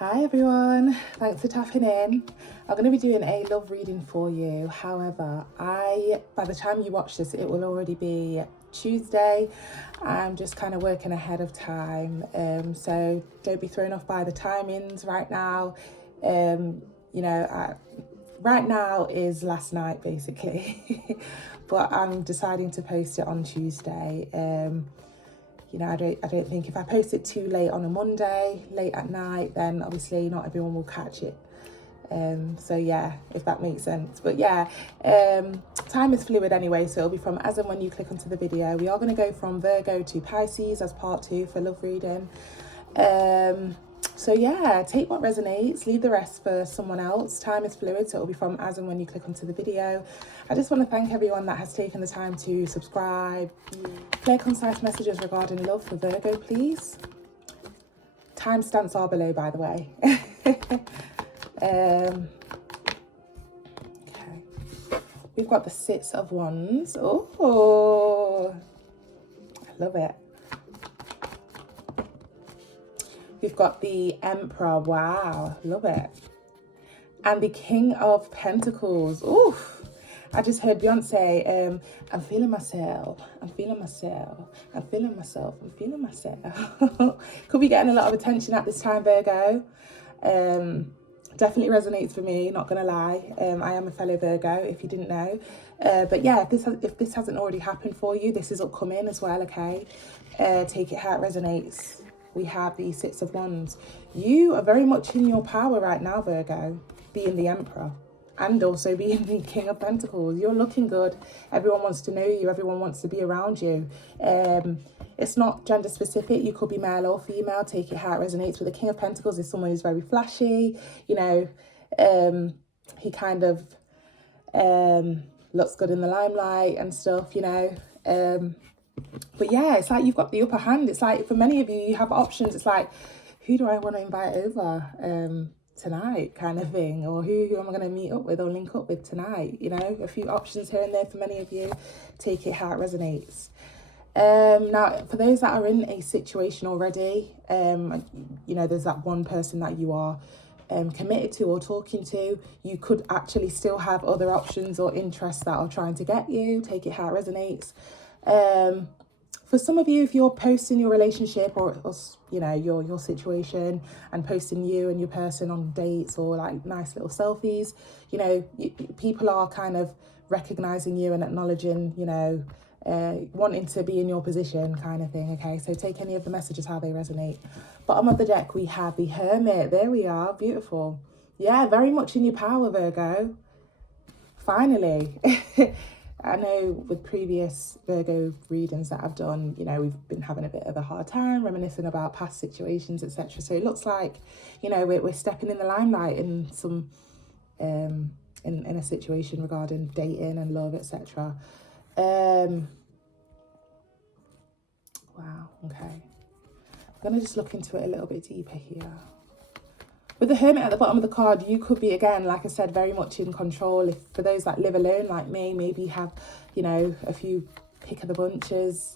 Hi everyone, thanks for tapping in. I'm going to be doing a love reading for you. However, by the time you watch this, it will already be Tuesday. I'm just kind of working ahead of time. So don't be thrown off by the timings right now. Right now is last night basically, but I'm deciding to post it on Tuesday. I don't think if I post it too late on a Monday, late at night, then obviously not everyone will catch it. So yeah, if that makes sense. But yeah, time is fluid anyway, so it'll be from as and when you click onto the video. We are going to go from Virgo to Pisces as part 2 for love reading. So yeah, take what resonates, leave the rest for someone else. Time is fluid, so it'll be from as and when you click onto the video. I just want to thank everyone that has taken the time to subscribe. Clear, concise messages regarding love for Virgo, please. Timestamps are below, by the way. Okay. We've got the Six of Wands. Oh, I love it. We've got the Emperor. Wow, love it. And the King of Pentacles. Oof. I just heard Beyonce, I'm feeling myself, I'm feeling myself, I'm feeling myself, I'm feeling myself. Could be getting a lot of attention at this time, Virgo. Definitely resonates for me, not gonna lie. I am a fellow Virgo, if you didn't know. But yeah, if this hasn't already happened for you, this is upcoming as well, okay? Take it how it resonates. We have the Six of Wands. You are very much in your power right now, Virgo, being the Emperor. And also being the King of Pentacles. You're looking good. Everyone wants to know you. Everyone wants to be around you. It's not gender specific. You could be male or female. Take it how it resonates. But the King of Pentacles is someone who's very flashy. You know, he kind of looks good in the limelight and stuff, you know. But yeah, it's like you've got the upper hand. It's like for many of you, you have options. It's like, who do I want to invite over tonight, kind of thing, or who am I going to meet up with or link up with tonight? You know, a few options here and there for many of you. Take it how it resonates. Now, for those that are in a situation already, you know, there's that one person that you are committed to or talking to. You could actually still have other options or interests that are trying to get you. Take it how it resonates. For some of you, if you're posting your relationship or you know, your situation and posting you and your person on dates or like nice little selfies, you know, people are kind of recognizing you and acknowledging, you know, wanting to be in your position kind of thing. Okay, so take any of the messages how they resonate. Bottom of the deck, we have the Hermit. There we are. Beautiful. Yeah, very much in your power, Virgo. Finally. I know with previous Virgo readings that I've done, you know, we've been having a bit of a hard time reminiscing about past situations, etc. So it looks like, you know, we're stepping in the limelight in some in a situation regarding dating and love, etc. Wow, okay. I'm gonna just look into it a little bit deeper here. With the Hermit at the bottom of the card, you could be, again, like I said, very much in control. If for those that live alone like me, maybe have, you know, a few pick of the bunches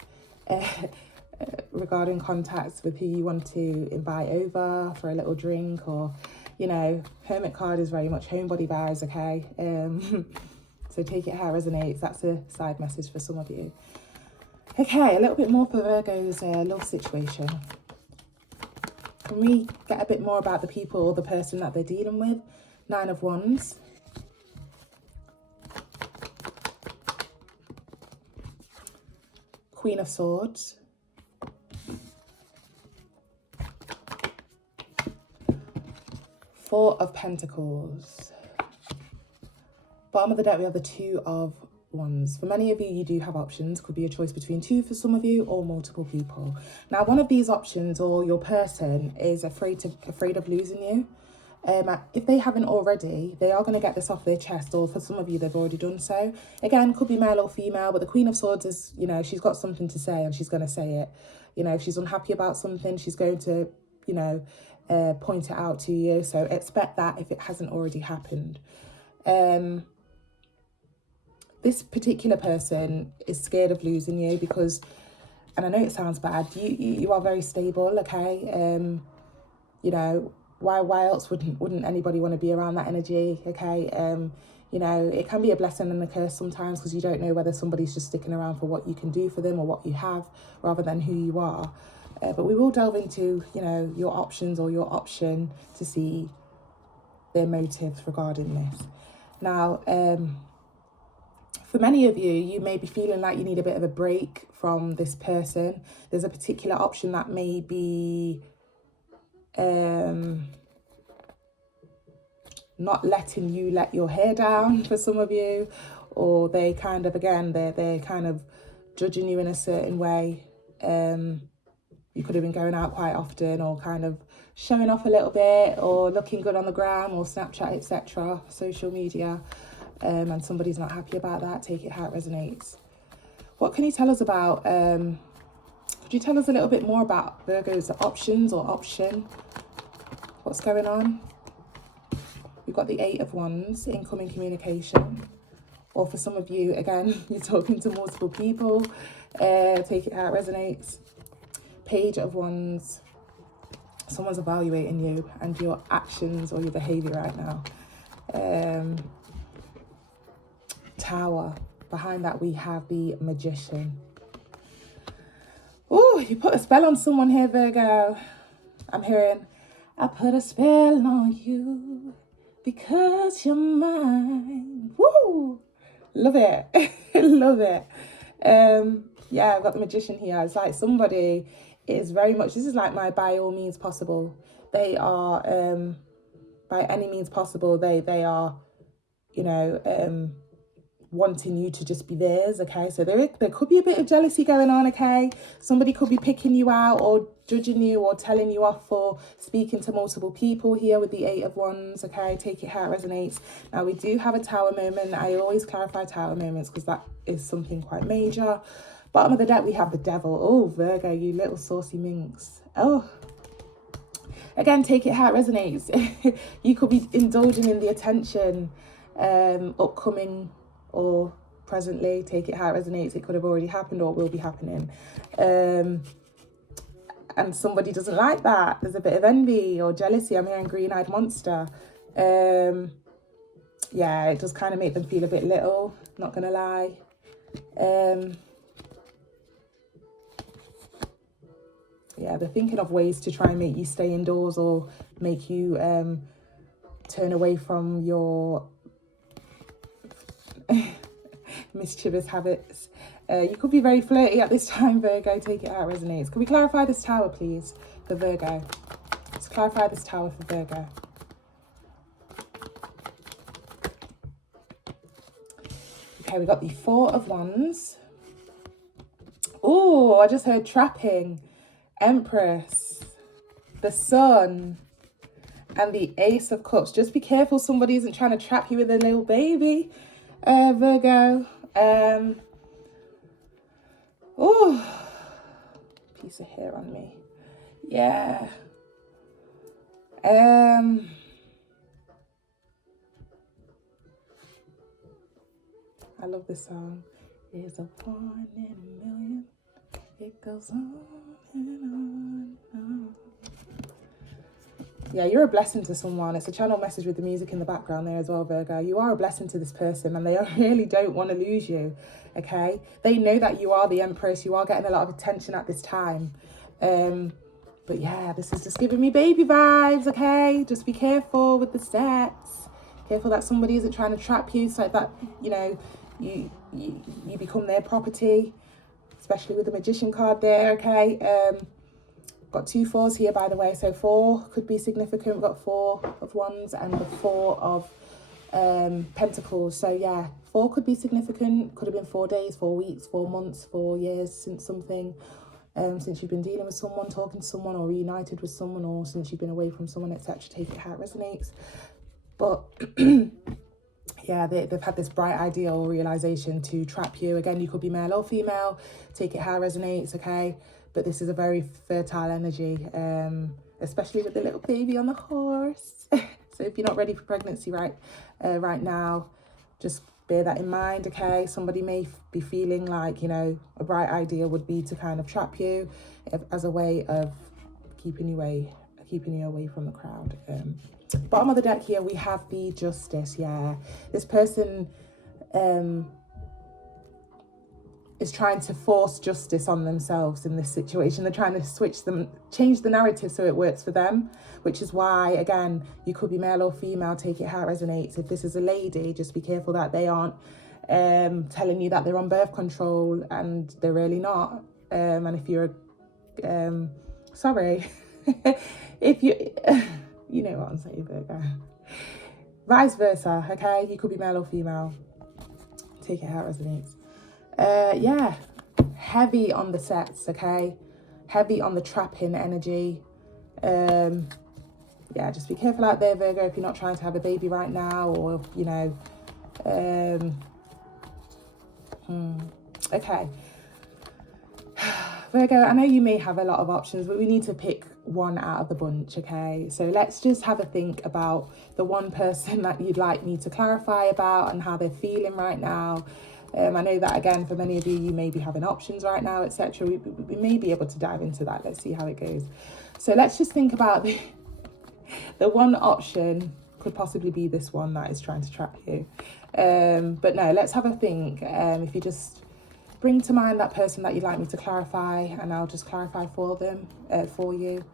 regarding contacts with who you want to invite over for a little drink, or, you know, Hermit card is very much homebody vibes, okay? So take it how it resonates. That's a side message for some of you. Okay, a little bit more for Virgo's love situation. Can we get a bit more about the people or the person that they're dealing with? Nine of Wands. Queen of Swords. Four of Pentacles. Bottom of the deck, we have the Two of Wands. For many of you, you do have options. Could be a choice between two for some of you, or multiple people. Now, one of these options or your person is afraid of losing you. If they haven't already, they are going to get this off their chest, or for some of you, they've already done so. Again, could be male or female, but the Queen of Swords is, you know, she's got something to say and she's going to say it. You know, if she's unhappy about something, she's going to, you know, point it out to you. So expect that if it hasn't already happened. This particular person is scared of losing you because, and I know it sounds bad, you are very stable, okay? You know, why else wouldn't anybody want to be around that energy? Okay. You know, it can be a blessing and a curse sometimes, because you don't know whether somebody's just sticking around for what you can do for them or what you have rather than who you are. But we will delve into, you know, your options or your option to see their motives regarding this. Now, for many of you, you may be feeling like you need a bit of a break from this person. There's a particular option that may be not letting you let your hair down for some of you, or they kind of, again, they're kind of judging you in a certain way. You could have been going out quite often, or kind of showing off a little bit, or looking good on the gram or Snapchat, etc., social media, and somebody's not happy about that. Take it how it resonates. What can you tell us about, could you tell us a little bit more about Virgo's options or option? What's going on? We've got the 8 of Wands, incoming communication. Or for some of you, again, you're talking to multiple people. Take it how it resonates. Page of Wands. Someone's evaluating you and your actions or your behaviour right now. Tower. Behind that we have the Magician. Oh, you put a spell on someone here, Virgo. I'm hearing, I put a spell on you because you're mine. Woo! Love it. Love it. Yeah, I've got the Magician here. It's like somebody is very much, this is like my by all means possible. They are, by any means possible, they are, you know, wanting you to just be theirs, okay? So there could be a bit of jealousy going on, okay? Somebody could be picking you out or judging you or telling you off for speaking to multiple people here with the 8 of Wands, okay? Take it how it resonates. Now, we do have a Tower moment. I always clarify Tower moments because that is something quite major. Bottom of the deck, we have the Devil. Oh, Virgo, you little saucy minx. Oh. Again, take it how it resonates. You could be indulging in the attention, upcoming or presently. Take it how it resonates. It could have already happened or will be happening. And somebody doesn't like that. There's a bit of envy or jealousy. I'm hearing green-eyed monster. Yeah, it does kind of make them feel a bit little, not gonna lie. Yeah, they're thinking of ways to try and make you stay indoors or make you turn away from your mischievous habits. You could be very flirty at this time, Virgo. Take it how it resonates. Can we clarify this Tower, please, for Virgo? Let's clarify this Tower for Virgo. Okay, we got the 4 of Wands. Oh, I just heard trapping. Empress, the Sun, and the Ace of Cups. Just be careful somebody isn't trying to trap you with a little baby, Virgo. Oh, piece of hair on me. Yeah. I love this song. There's a 1 in a million. It goes on and on and on. Yeah, you're a blessing to someone. It's a channel message with the music in the background there as well, Virgo. You are a blessing to this person and they really don't want to lose you, okay? They know that you are the Empress. You are getting a lot of attention at this time. But yeah, this is just giving me baby vibes, okay? Just be careful with the steps. Careful that somebody isn't trying to trap you so that, you know, you become their property, especially with the Magician card there, okay? Got 2 4s here, by the way, so 4 could be significant. We've got 4 of Wands and the 4 of Pentacles. So yeah, 4 could be significant. Could have been 4 days, 4 weeks, 4 months, 4 years since something, since you've been dealing with someone, talking to someone, or reunited with someone, or since you've been away from someone, etc. Take it how it resonates. But yeah, they've had this bright idea or realization to trap you. Again, you could be male or female. Take it how it resonates, okay? But this is a very fertile energy, especially with the little baby on the horse. So if you're not ready for pregnancy right now, just bear that in mind, okay? Somebody may be feeling like, you know, a bright idea would be to kind of trap you as a way of keeping you away, keeping you away from the crowd. Bottom of the deck here, we have the Justice. Yeah, this person is trying to force justice on themselves in this situation. They're trying to change the narrative so it works for them, which is why, again, you could be male or female, take it how it resonates. If this is a lady, just be careful that they aren't telling you that they're on birth control and they're really not. And if you're, sorry, if you, you know what I'm saying, Virgo. Vice versa, okay? You could be male or female. Take it how it resonates. Yeah, heavy on the sets, okay? Heavy on the trapping energy. Yeah, just be careful out there, Virgo, if you're not trying to have a baby right now, or, you know, okay. Virgo, I know you may have a lot of options, but we need to pick one out of the bunch, okay? So let's just have a think about the one person that you'd like me to clarify about and how they're feeling right now. I know that, again, for many of you, you may be having options right now, etc. We may be able to dive into that. Let's see how it goes. So let's just think about the one option could possibly be this one that is trying to trap you. But no, let's have a think. If you just bring to mind that person that you'd like me to clarify, and I'll just clarify for them, for you.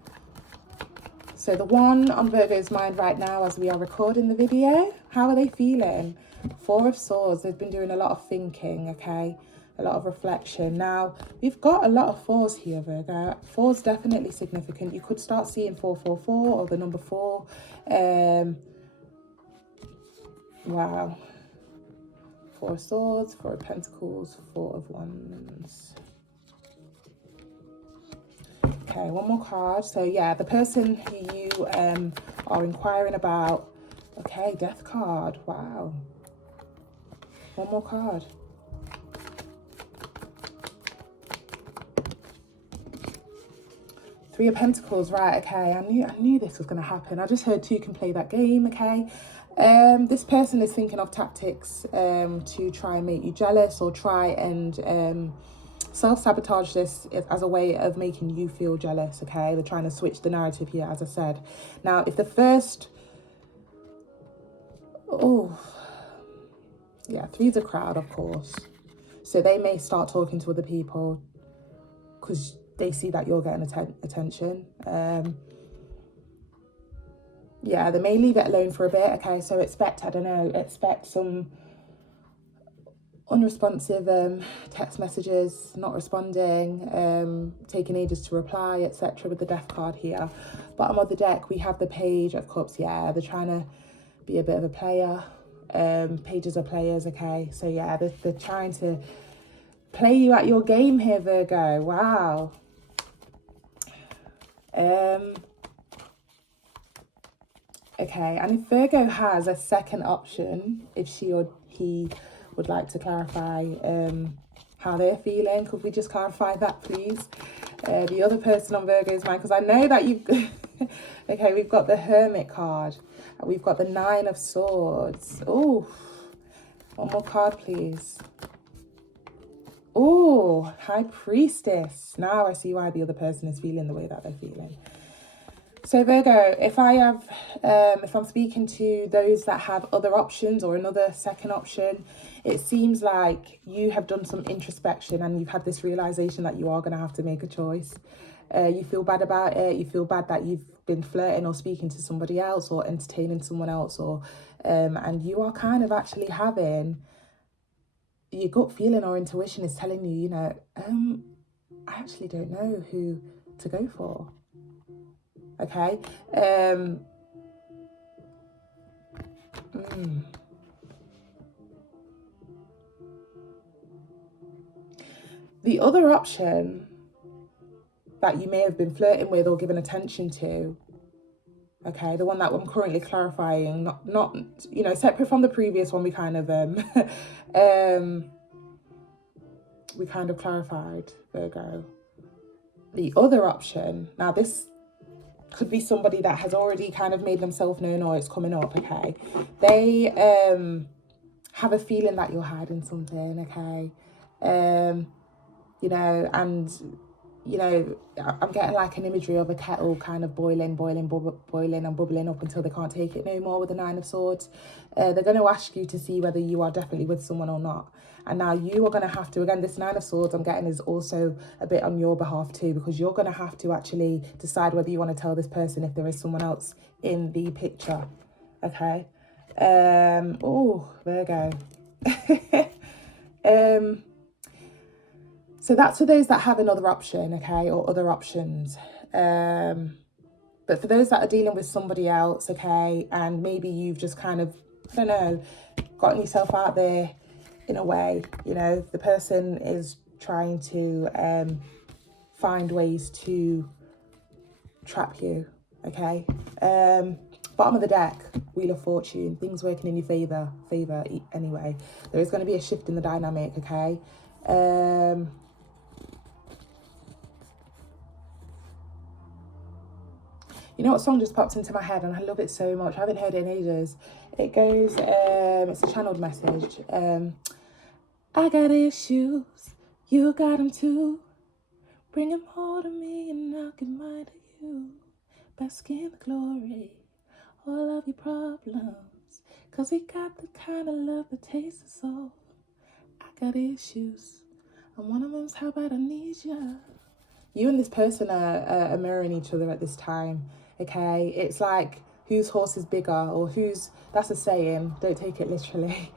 So the one on Virgo's mind right now as we are recording the video, how are they feeling? Four of Swords, they've been doing a lot of thinking, okay? A lot of reflection. Now, we've got a lot of fours here, Virgo. Four's definitely significant. You could start seeing 444 or the number 4. Wow. Four of Swords, Four of Pentacles, Four of Wands. Okay, one more card. So yeah, the person who you are inquiring about. Okay, Death card. Wow. One more card. Three of Pentacles. Right, okay. I knew this was going to happen. I just heard two can play that game, okay? This person is thinking of tactics to try and make you jealous, or try and self-sabotage this as a way of making you feel jealous, okay? They're trying to switch the narrative here, as I said. Now, if the first... Oh... Yeah, three's a crowd, of course. So they may start talking to other people because they see that you're getting attention. Yeah, they may leave it alone for a bit, okay? So expect some unresponsive text messages, not responding, taking ages to reply, etc. with the Death card here. Bottom of the deck, we have the Page of Cups. Yeah, they're trying to be a bit of a player. Pages are players, okay? So yeah, they're trying to play you at your game here, Virgo. Wow. Okay, and if Virgo has a second option, if she or he would like to clarify how they're feeling, could we just clarify that, please? The other person on Virgo's mind, because I know that you've... Okay, we've got the Hermit card. We've got the Nine of Swords. Oh, one more card, please. Oh, High Priestess. Now I see why the other person is feeling the way that they're feeling. So Virgo, if I'm speaking to those that have other options or another second option, it seems like you have done some introspection and you've had this realization that you are going to have to make a choice. You feel bad about it. You feel bad that you've been flirting or speaking to somebody else or entertaining someone else, or and you are kind of actually having your gut feeling or intuition is telling you, you know, I actually don't know who to go for. Okay. The other option that you may have been flirting with or given attention to, okay, the one that I'm currently clarifying, not you know, separate from the previous one, we kind of clarified, Virgo. The other option, now this could be somebody that has already kind of made themselves known or it's coming up, okay? They have a feeling that you're hiding something, okay? You know, and you know, I'm getting like an imagery of a kettle kind of boiling and bubbling up until they can't take it no more with the Nine of Swords. They're going to ask you to see whether you are definitely with someone or not. And now you are going to have to, again, this Nine of Swords I'm getting is also a bit on your behalf too, because you're going to have to actually decide whether you want to tell this person if there is someone else in the picture. Okay. Oh, Virgo. So that's for those that have another option, okay, or other options. But for those that are dealing with somebody else, okay, and maybe you've just kind of, I don't know, gotten yourself out there in a way, you know, the person is trying to find ways to trap you, okay. Bottom of the deck, Wheel of Fortune, things working in your favor anyway. There is going to be a shift in the dynamic, okay. You know what song just popped into my head and I love it so much. I haven't heard it in ages. It goes, it's a channeled message. I got issues, you got them too. Bring them all to me and I'll give mine to you. Bask in the glory, all of your problems. Cause we got the kind of love that tastes the soul. I got issues, and one of them's how bad I need you. You and this person are mirroring each other at this time, okay? It's like, whose horse is bigger, or whose, that's a saying, don't take it literally.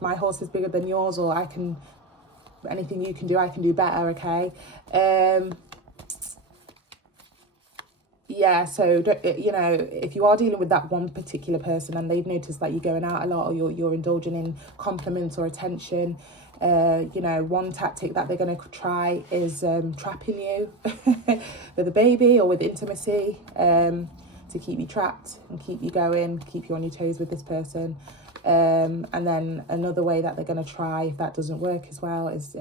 My horse is bigger than yours, or anything you can do, I can do better, okay? Yeah, so, you know, if you are dealing with that one particular person and they've noticed that you're going out a lot, or you're indulging in compliments or attention, you know, one tactic that they're going to try is trapping you with a baby or with intimacy, to keep you trapped and keep you going, keep you on your toes with this person. And then another way that they're going to try, if that doesn't work as well, is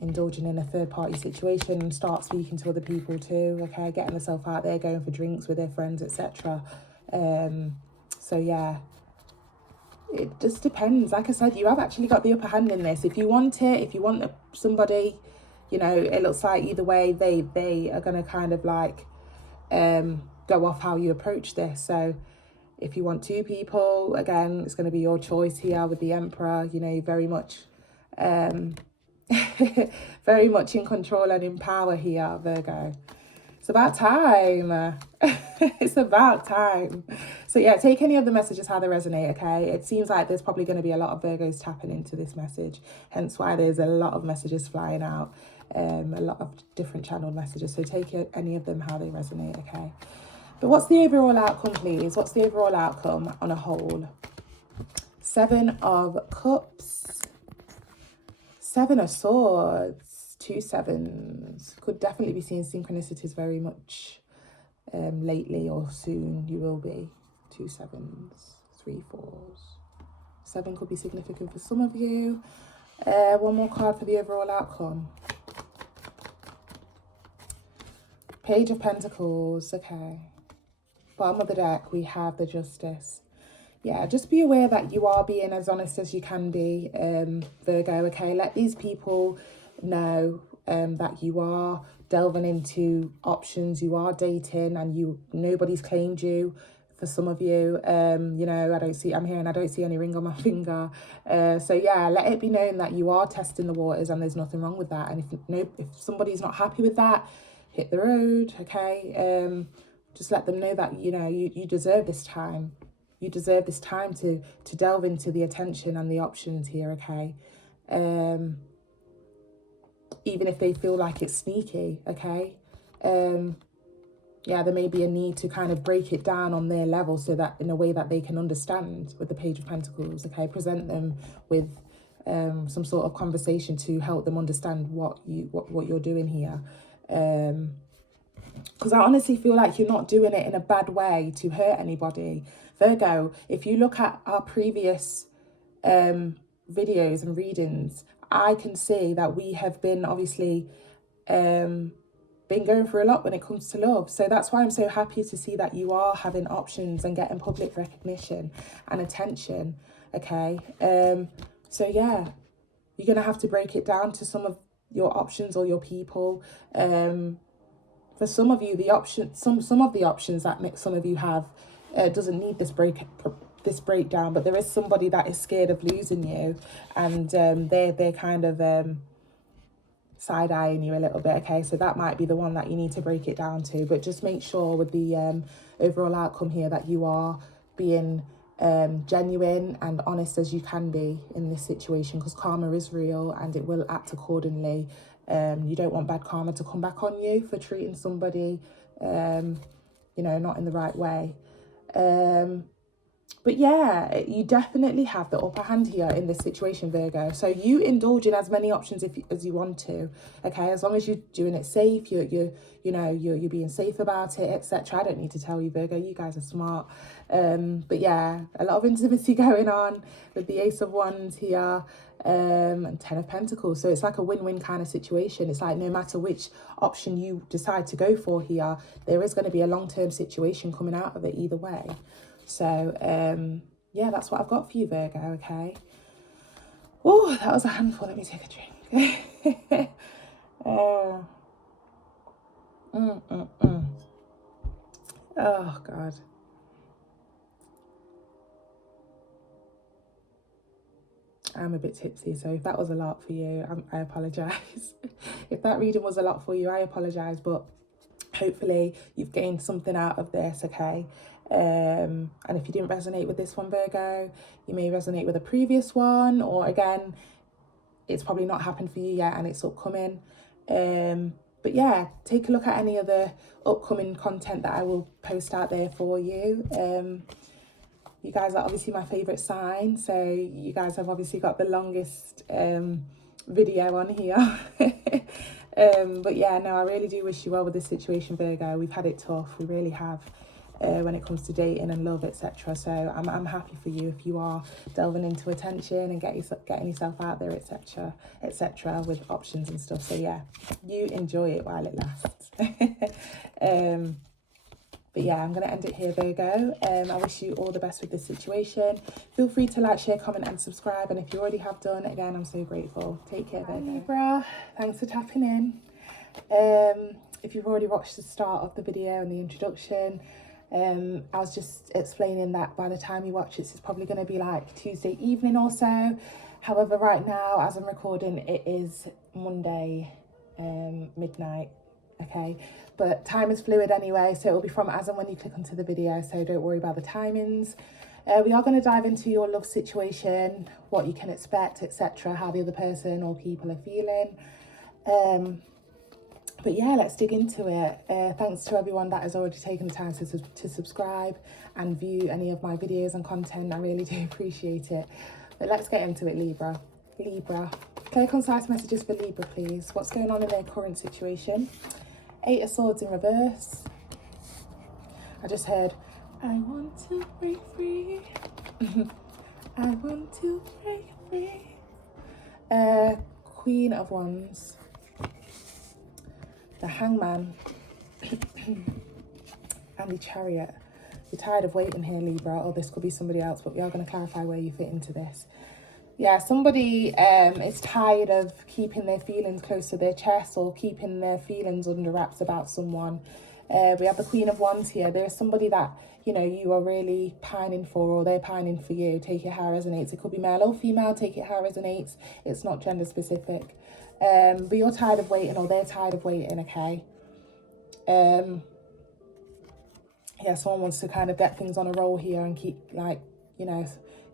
indulging in a third-party situation and start speaking to other people too, okay, getting themselves out there, going for drinks with their friends, etc. So yeah, it just depends. Like I said, you have actually got the upper hand in this. If you want it, if you want somebody, you know, it looks like either way they are going to kind of like go off how you approach this. So if you want two people, again, it's going to be your choice here with the Emperor. You know, very much very much in control and in power here, Virgo. It's about time. It's about time. So yeah, take any of the messages how they resonate, okay? It seems like there's probably going to be a lot of Virgos tapping into this message, hence why there's a lot of messages flying out, a lot of different channeled messages. So take any of them how they resonate, okay? But what's the overall outcome, please? What's the overall outcome on a whole? 7 of Cups, 7 of Swords, 2 7s. Could definitely be seeing synchronicities very much lately or soon. You will be. 2 7s, 3 4s. 7 could be significant for some of you. One more card for the overall outcome. Page of Pentacles, okay. Bottom of the deck, we have the Justice. Yeah, just be aware that you are being as honest as you can be, Virgo, okay? Let these people know that you are delving into options, you are dating, and nobody's claimed you. For some of you, you know, I don't see any ring on my finger. So yeah, let it be known that you are testing the waters and there's nothing wrong with that. And if somebody's not happy with that, hit the road, okay? Just let them know that, you know, you deserve this time. You deserve this time to delve into the attention and the options here, okay? Even if they feel like it's sneaky, okay? Yeah, there may be a need to kind of break it down on their level so that in a way that they can understand with the Page of Pentacles, okay? Present them with some sort of conversation to help them understand what you're doing here. Because I honestly feel like you're not doing it in a bad way to hurt anybody. Virgo, if you look at our previous videos and readings, I can see that we have been obviously been going through a lot when it comes to love. So that's why I'm so happy to see that you are having options and getting public recognition and attention, okay? So yeah, you're going to have to break it down to some of your options or your people. For some of you, the option, some of the options that some of you have doesn't need this breakdown, but there is somebody that is scared of losing you, and they're kind of side-eyeing you a little bit. Okay, so that might be the one that you need to break it down to, but just make sure with the overall outcome here that you are being genuine and honest as you can be in this situation, because karma is real and it will act accordingly. You don't want bad karma to come back on you for treating somebody not in the right way. But yeah, you definitely have the upper hand here in this situation, Virgo. So you indulge in as many options as you want to, okay? As long as you're doing it safe, you're being safe about it, etc. I don't need to tell you, Virgo. You guys are smart. But yeah, a lot of intimacy going on with the Ace of Wands here, and Ten of Pentacles. So it's like a win-win kind of situation. It's like no matter which option you decide to go for here, there is going to be a long-term situation coming out of it either way. So, yeah, that's what I've got for you, Virgo, okay? Oh, that was a handful. Let me take a drink. Oh, oh, God. I'm a bit tipsy, so if that was a lot for you, I apologise. If that reading was a lot for you, I apologise, but hopefully you've gained something out of this, okay? And if you didn't resonate with this one, Virgo, you may resonate with a previous one, or again, it's probably not happened for you yet and it's upcoming. But yeah, take a look at any other upcoming content that I will post out there for you. You guys are obviously my favourite sign, so you guys have obviously got the longest video on here. But yeah, no, I really do wish you well with this situation, Virgo. We've had it tough, we really have, when it comes to dating and love, etc. So I'm happy for you if you are delving into attention and getting yourself out there, etc., with options and stuff. So yeah, you enjoy it while it lasts. But yeah, I'm going to end it here, Virgo. I wish you all the best with this situation. Feel free to like, share, comment and subscribe. And if you already have done, again, I'm so grateful. Take care, Virgo. Libra, thanks for tapping in. If you've already watched the start of the video and the introduction, I was just explaining that by the time you watch it, it's probably going to be like Tuesday evening or so. However, right now, as I'm recording, it is Monday midnight. Okay, but time is fluid anyway, so it'll be from as and when you click onto the video, so don't worry about the timings. We are going to dive into your love situation, what you can expect, etc., how the other person or people are feeling. But yeah, let's dig into it. Thanks to everyone that has already taken the time to subscribe and view any of my videos and content. I really do appreciate it. But let's get into it, Libra. Libra, clear, concise messages for Libra, please. What's going on in their current situation? Eight of Swords in reverse. I just heard, I want to break free. I want to break free. Queen of Wands. The Hangman. And the Chariot. You're tired of waiting here, Libra, or this could be somebody else, but we are going to clarify where you fit into this. Yeah, somebody is tired of keeping their feelings close to their chest or keeping their feelings under wraps about someone. We have the Queen of Wands here. There is somebody that, you are really pining for, or they're pining for you. Take it how it resonates. It could be male or female. Take it how it resonates. It's not gender specific. But you're tired of waiting, or they're tired of waiting, okay? Yeah, someone wants to kind of get things on a roll here and keep,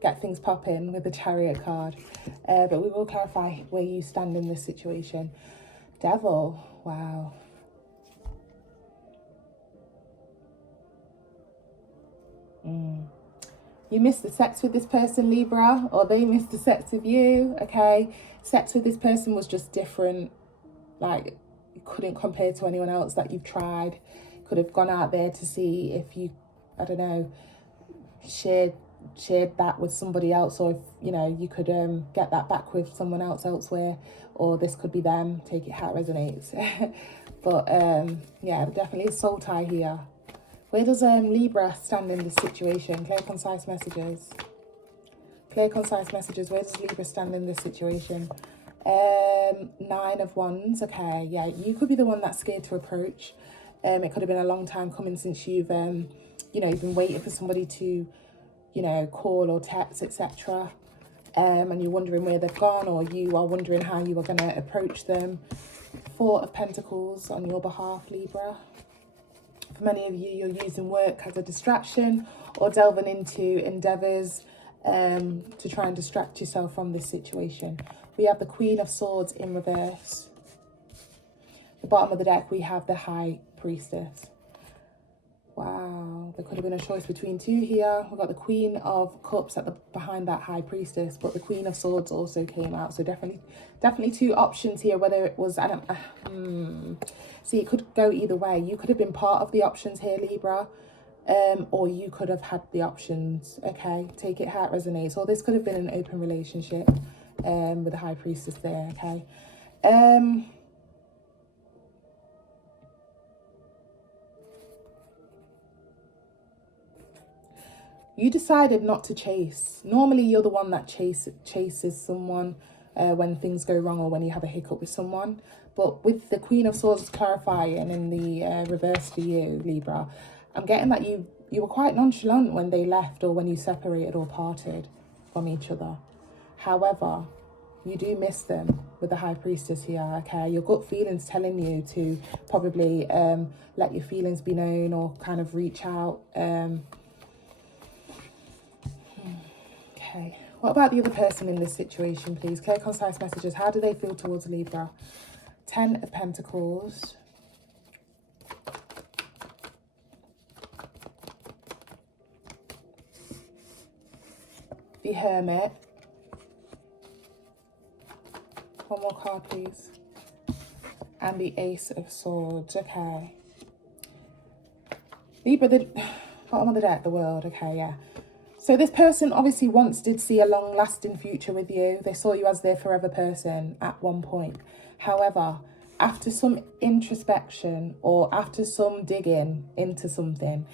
get things popping with the Chariot card. But we will clarify where you stand in this situation. Devil, wow. You missed the sex with this person, Libra, or they missed the sex with you, okay? Sex with this person was just different. Like, you couldn't compare to anyone else that you've tried. Could have gone out there to see if you, I don't know, shared that with somebody else, or if you could get that back with someone else elsewhere, or this could be them. Take it how it resonates. But yeah, definitely a soul tie here. Where does Libra stand in this situation? Clear, concise messages. Clear, concise messages. Where does Libra stand in this situation? Nine of Wands. Okay, yeah, you could be the one that's scared to approach. It could have been a long time coming since you've, you've been waiting for somebody to, call or text, etc. And you're wondering where they've gone, or you are wondering how you are going to approach them. Four of Pentacles on your behalf, Libra. For many of you, you're using work as a distraction or delving into endeavours to try and distract yourself from this situation. We have the Queen of Swords in reverse. The bottom of the deck, we have the High Priestess. Wow, there could have been a choice between two here. We've got the Queen of Cups behind that High Priestess, but the Queen of Swords also came out. So definitely two options here. Whether it was, see, it could go either way. You could have been part of the options here, Libra, or you could have had the options. Okay, take it how it resonates. Or this could have been an open relationship with the High Priestess there. Okay. You decided not to chase. Normally, you're the one that chases someone when things go wrong or when you have a hiccup with someone. But with the Queen of Swords clarifying in the reverse for you, Libra, I'm getting that you were quite nonchalant when they left or when you separated or parted from each other. However, you do miss them with the High Priestess here, okay? Your gut feeling's telling you to probably let your feelings be known or kind of reach out. Okay, what about the other person in this situation, please? Clear, concise messages. How do they feel towards Libra? 10 of Pentacles. The Hermit. One more card, please. And the Ace of Swords. Okay. Libra, the bottom of the deck, the World. Okay, yeah. So this person obviously once did see a long-lasting future with you. They saw you as their forever person at one point. However, after some introspection or after some digging into something,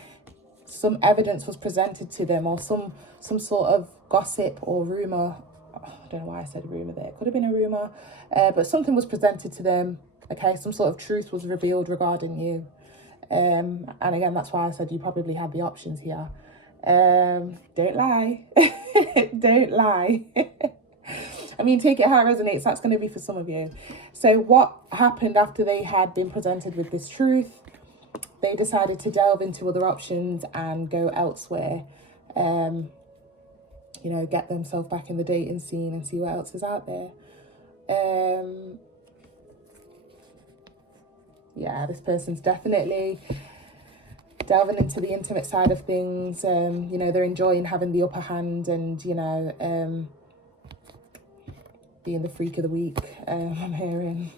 some evidence was presented to them, or some sort of gossip or rumour. I don't know why I said rumour there. It could have been a rumour. But something was presented to them. Okay, some sort of truth was revealed regarding you. And again, that's why I said you probably had the options here. Don't lie. Don't lie. I mean, take it how it resonates. That's going to be for some of you. So what happened after they had been presented with this truth? They decided to delve into other options and go elsewhere. Get themselves back in the dating scene and see what else is out there. Yeah, this person's definitely delving into the intimate side of things. They're enjoying having the upper hand and, being the freak of the week, I'm hearing.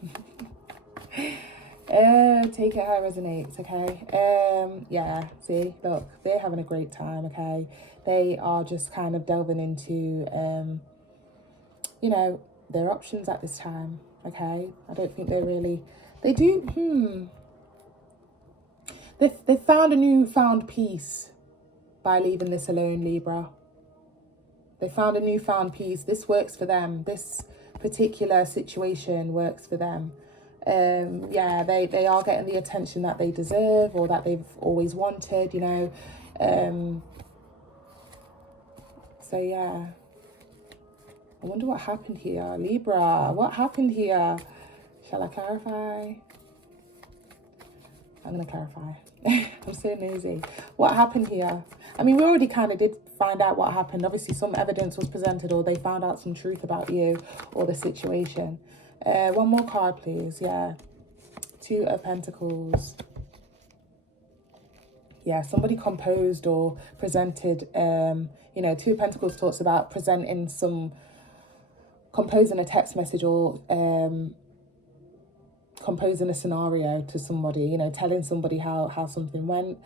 Take it how it resonates, okay? Yeah, see, look, they're having a great time, okay? They are just kind of delving into, their options at this time, okay? I don't think they do, They've found a newfound peace by leaving this alone, Libra. They found a newfound peace. This works for them. This particular situation works for them. Yeah, they are getting the attention that they deserve or that they've always wanted, So, yeah. I wonder what happened here. Libra, what happened here? Shall I clarify? I'm going to clarify. I'm so nosy. What happened here? I mean, we already kind of did find out what happened. Obviously, some evidence was presented or they found out some truth about you or the situation. One more card, please. Yeah. Two of Pentacles. Yeah, somebody composed or presented, Two of Pentacles talks about composing a text message or composing a scenario to somebody, telling somebody how something went.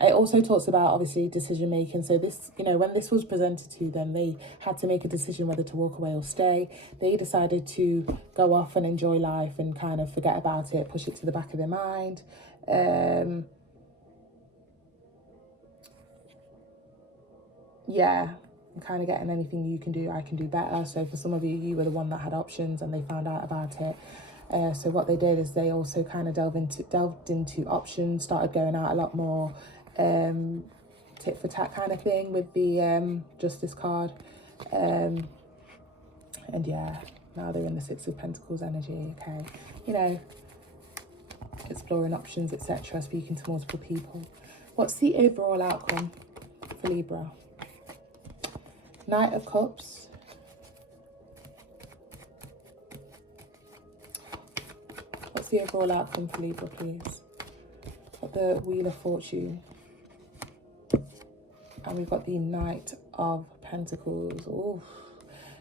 It also talks about, obviously, decision making. So this, when this was presented to them, they had to make a decision whether to walk away or stay. They decided to go off and enjoy life and kind of forget about it, push it to the back of their mind. Yeah, and kind of getting anything you can do, I can do better. So for some of you, you were the one that had options and they found out about it. So what they did is they also kind of delved into options, started going out a lot more, tit for tat kind of thing with the Justice card. And yeah, now they're in the Six of Pentacles energy, okay? You know, exploring options, etc., speaking to multiple people. What's the overall outcome for Libra? Knight of Cups. What's the overall outcome for Libra, please? Got the Wheel of Fortune. And we've got the Knight of Pentacles. Oh,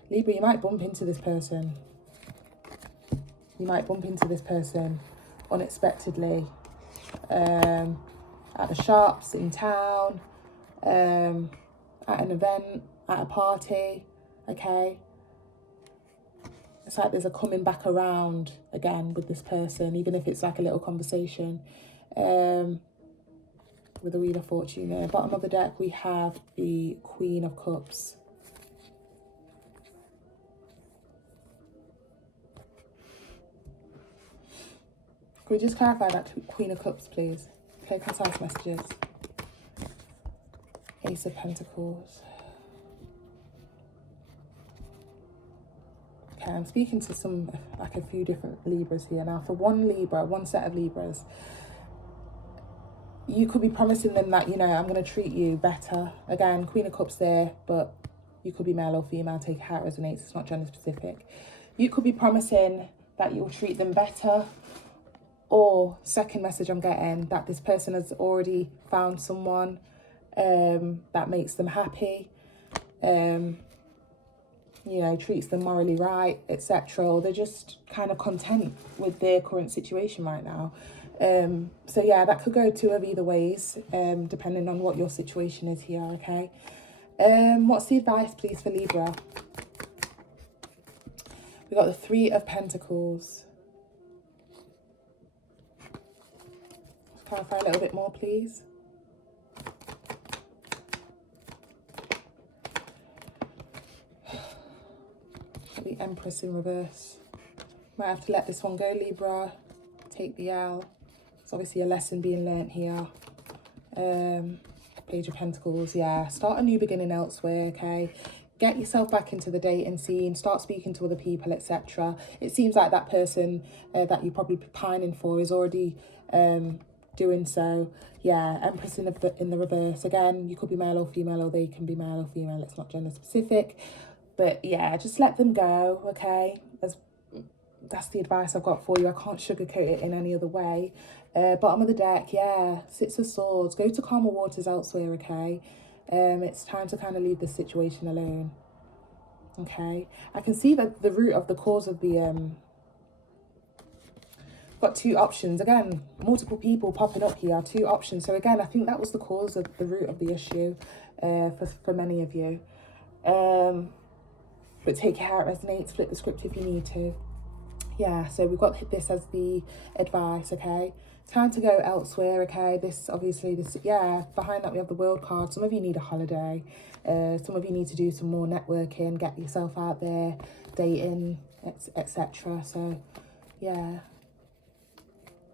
Libra, you might bump into this person. You might bump into this person unexpectedly. At the shops, in town, at an event, at a party, okay? It's like there's a coming back around again with this person, even if it's like a little conversation. With the Wheel of Fortune there. Bottom of the deck, we have the Queen of Cups. Could we just clarify that Queen of Cups, please? Clear concise messages. Ace of Pentacles. Okay, I'm speaking to like a few different Libras here. Now, for one set of Libras, you could be promising them that, you know, I'm going to treat you better. Again, Queen of Cups there, but you could be male or female. Take how it resonates. It's not gender specific. You could be promising that you'll treat them better. Or second message I'm getting, that this person has already found someone that makes them happy, you know, treats them morally right, etc. Or they're just kind of content with their current situation right now. So yeah, that could go two of either ways, depending on what your situation is here, okay? What's the advice, please, for Libra? We've got the Three of Pentacles. Clarify a little bit more, please. The Empress in reverse. Might have to let this one go, Libra. Take the L. It's obviously a lesson being learnt here. Page of Pentacles, yeah. Start a new beginning elsewhere, okay? Get yourself back into the dating scene. Start speaking to other people, etc. It seems like that person that you're probably pining for is already doing so. Yeah, Empress in the reverse. Again, you could be male or female, or they can be male or female. It's not gender specific. But yeah, just let them go, okay? That's the advice I've got for you. I can't sugarcoat it in any other way. Bottom of the deck, yeah, Six of Swords. Go to calmer waters elsewhere, okay? It's time to kind of leave this situation alone, okay? I can see that the root of the cause of the... got two options. Again, multiple people popping up here, two options. So again, I think that was the cause of the root of the issue for many of you. But take care, it resonates. Flip the script if you need to. Yeah, so we've got this as the advice, okay? Time to go elsewhere, okay? Yeah, behind that we have the World card. Some of you need a holiday. Some of you need to do some more networking, get yourself out there, dating, etc. So, yeah.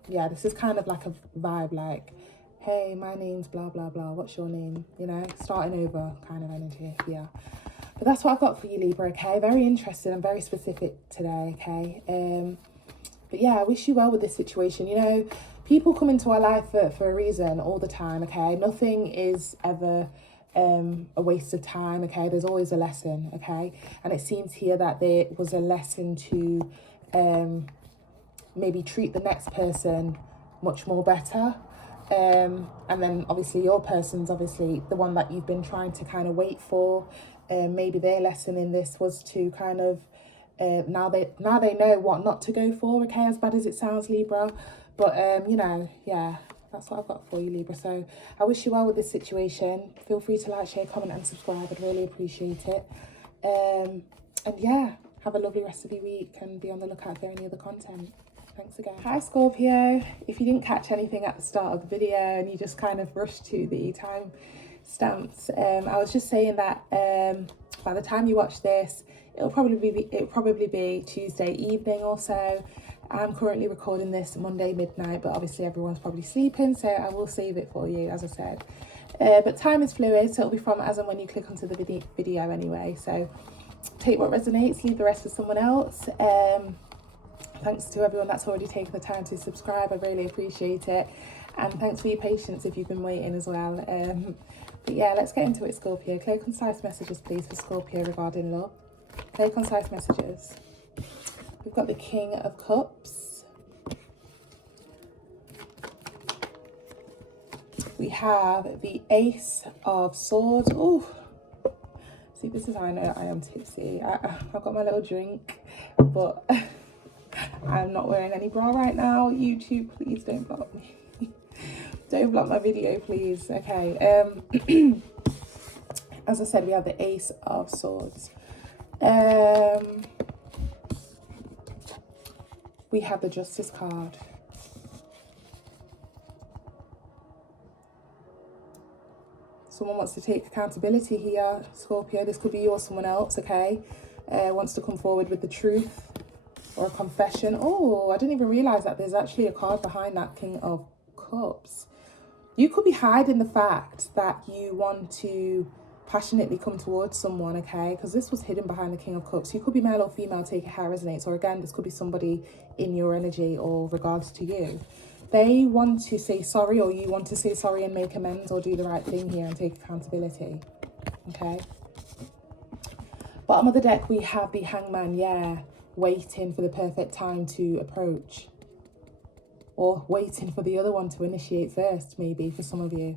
Yeah, this is kind of like a vibe like, hey, my name's blah, blah, blah. What's your name? You know, starting over kind of energy, yeah. But that's what I've got for you, Libra, okay? Very interesting and very specific today, okay? But yeah, I wish you well with this situation. You know, people come into our life for a reason all the time, okay? Nothing is ever a waste of time, okay? There's always a lesson, okay? And it seems here that there was a lesson to maybe treat the next person much more better. And then obviously your person's obviously the one that you've been trying to kind of wait for. Maybe their lesson in this was to kind of now they know what not to go for, okay, as bad as it sounds, Libra. But you know, yeah, that's what I've got for you, Libra. So I wish you well with this situation. Feel free to like, share, comment and subscribe. I'd really appreciate it. And yeah, have a lovely rest of your week and be on the lookout for any other content. Thanks again. Hi Scorpio. If you didn't catch anything at the start of the video and you just kind of rushed to the time stamps. I was just saying that by the time you watch this, it'll probably be Tuesday evening or so. I'm currently recording this Monday midnight, but obviously everyone's probably sleeping, so I will save it for you, as I said. But time is fluid, so it'll be from as and when you click onto the video anyway. So take what resonates, leave the rest for someone else. Thanks to everyone that's already taken the time to subscribe. I really appreciate it. And thanks for your patience if you've been waiting as well. But yeah, let's get into it, Scorpio. Clear, concise messages, please, for Scorpio regarding love. Clear, concise messages. We've got the King of Cups. We have the Ace of Swords. Oh, see, this is how I know I am tipsy. I've got my little drink, but I'm not wearing any bra right now. YouTube, please don't block me. Don't block my video, please. Okay. As I said, we have the Ace of Swords. We have the Justice card. Someone wants to take accountability here, Scorpio. This could be you or someone else, okay? Wants to come forward with the truth or a confession. Oh, I didn't even realise that there's actually a card behind that King of Cups. You could be hiding the fact that you want to passionately come towards someone, okay? Because this was hidden behind the King of Cups. You could be male or female, take it how it resonates. Or again, this could be somebody in your energy or regards to you. They want to say sorry, or you want to say sorry and make amends or do the right thing here and take accountability, okay? Bottom of the deck, we have the Hangman, yeah, waiting for the perfect time to approach. Or waiting for the other one to initiate first, maybe, for some of you.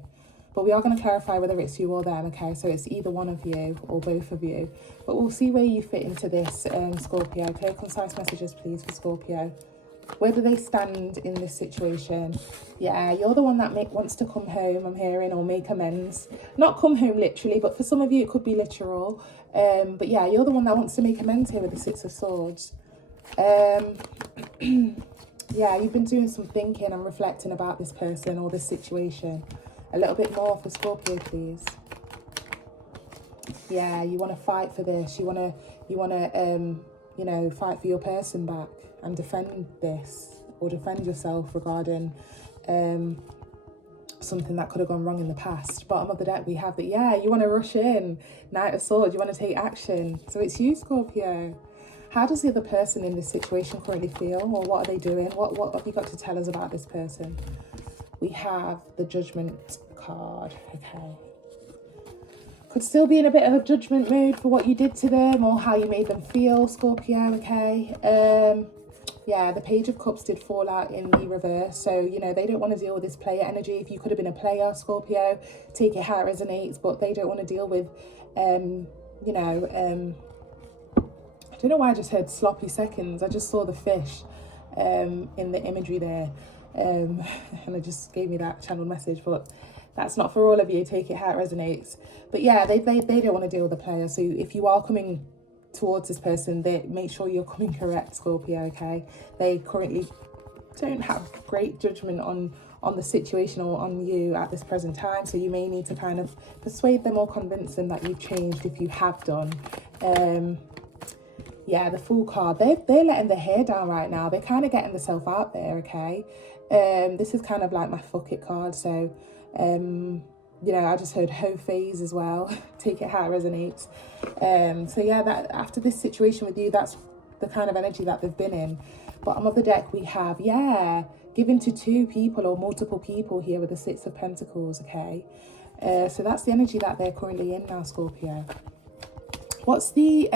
But we are going to clarify whether it's you or them, okay? So it's either one of you or both of you. But we'll see where you fit into this, Scorpio. Clear, concise messages, please, for Scorpio. Where do they stand in this situation? Yeah, you're the one that wants to come home, I'm hearing, or make amends. Not come home literally, but for some of you it could be literal. But yeah, you're the one that wants to make amends here with the Six of Swords. Yeah, you've been doing some thinking and reflecting about this person or this situation. A little bit more for Scorpio, please. Yeah, you want to fight for this. You want to, you know, fight for your person back and defend this or defend yourself regarding something that could have gone wrong in the past. Bottom of the deck, we have that, yeah, you want to rush in. Knight of Swords, you want to take action. So it's you, Scorpio. How does the other person in this situation currently feel, or what are they doing? What have you got to tell us about this person? We have the Judgment card, okay. Could still be in a bit of a judgment mood for what you did to them or how you made them feel, Scorpio, okay. Yeah, the Page of Cups did fall out in the reverse. So, you know, they don't want to deal with this player energy. If you could have been a player, Scorpio, take it how it resonates, but they don't want to deal with, you know, I don't know why I just heard sloppy seconds. I just saw the fish in the imagery there. And it just gave me that channeled message, but that's not for all of you. Take it how it resonates. But yeah, they don't want to deal with the player. So if you are coming towards this person, they make sure you're coming correct, Scorpio, okay? They currently don't have great judgment on the situation or on you at this present time. So you may need to kind of persuade them or convince them that you've changed if you have done. Yeah, the Fool card, they're letting their hair down right now. They're kind of getting themselves out there, okay? This is kind of like my fuck it card. So, you know, I just heard hoe phase as well. Take it how it resonates. So yeah, that after this situation with you, that's the kind of energy that they've been in. Bottom of the deck, we have, yeah, given to two people or multiple people here with the Six of Pentacles, okay? So that's the energy that they're currently in now, Scorpio. What's the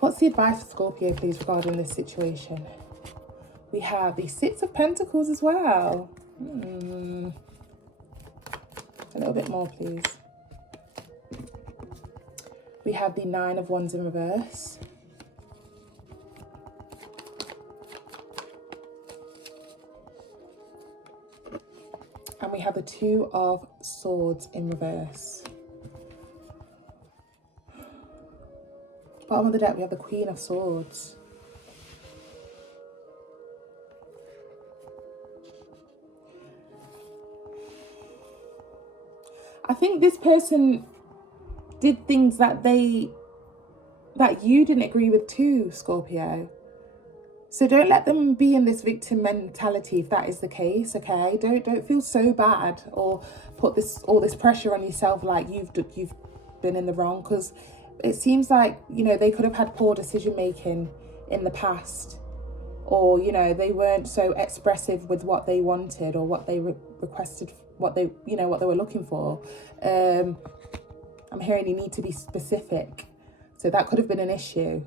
advice for Scorpio, please, regarding this situation? We have the Six of Pentacles as well. A little bit more, please. We have the Nine of Wands in reverse. And we have the Two of Swords in reverse. Bottom of the deck, we have the Queen of Swords. I think this person did things that you didn't agree with too, Scorpio. So don't let them be in this victim mentality if that is the case, okay? Don't feel so bad or put all this pressure on yourself like you've been in the wrong, because it seems like, you know, they could have had poor decision making in the past, or, you know, they weren't so expressive with what they wanted or what they requested, what they were looking for. I'm hearing you need to be specific, so that could have been an issue.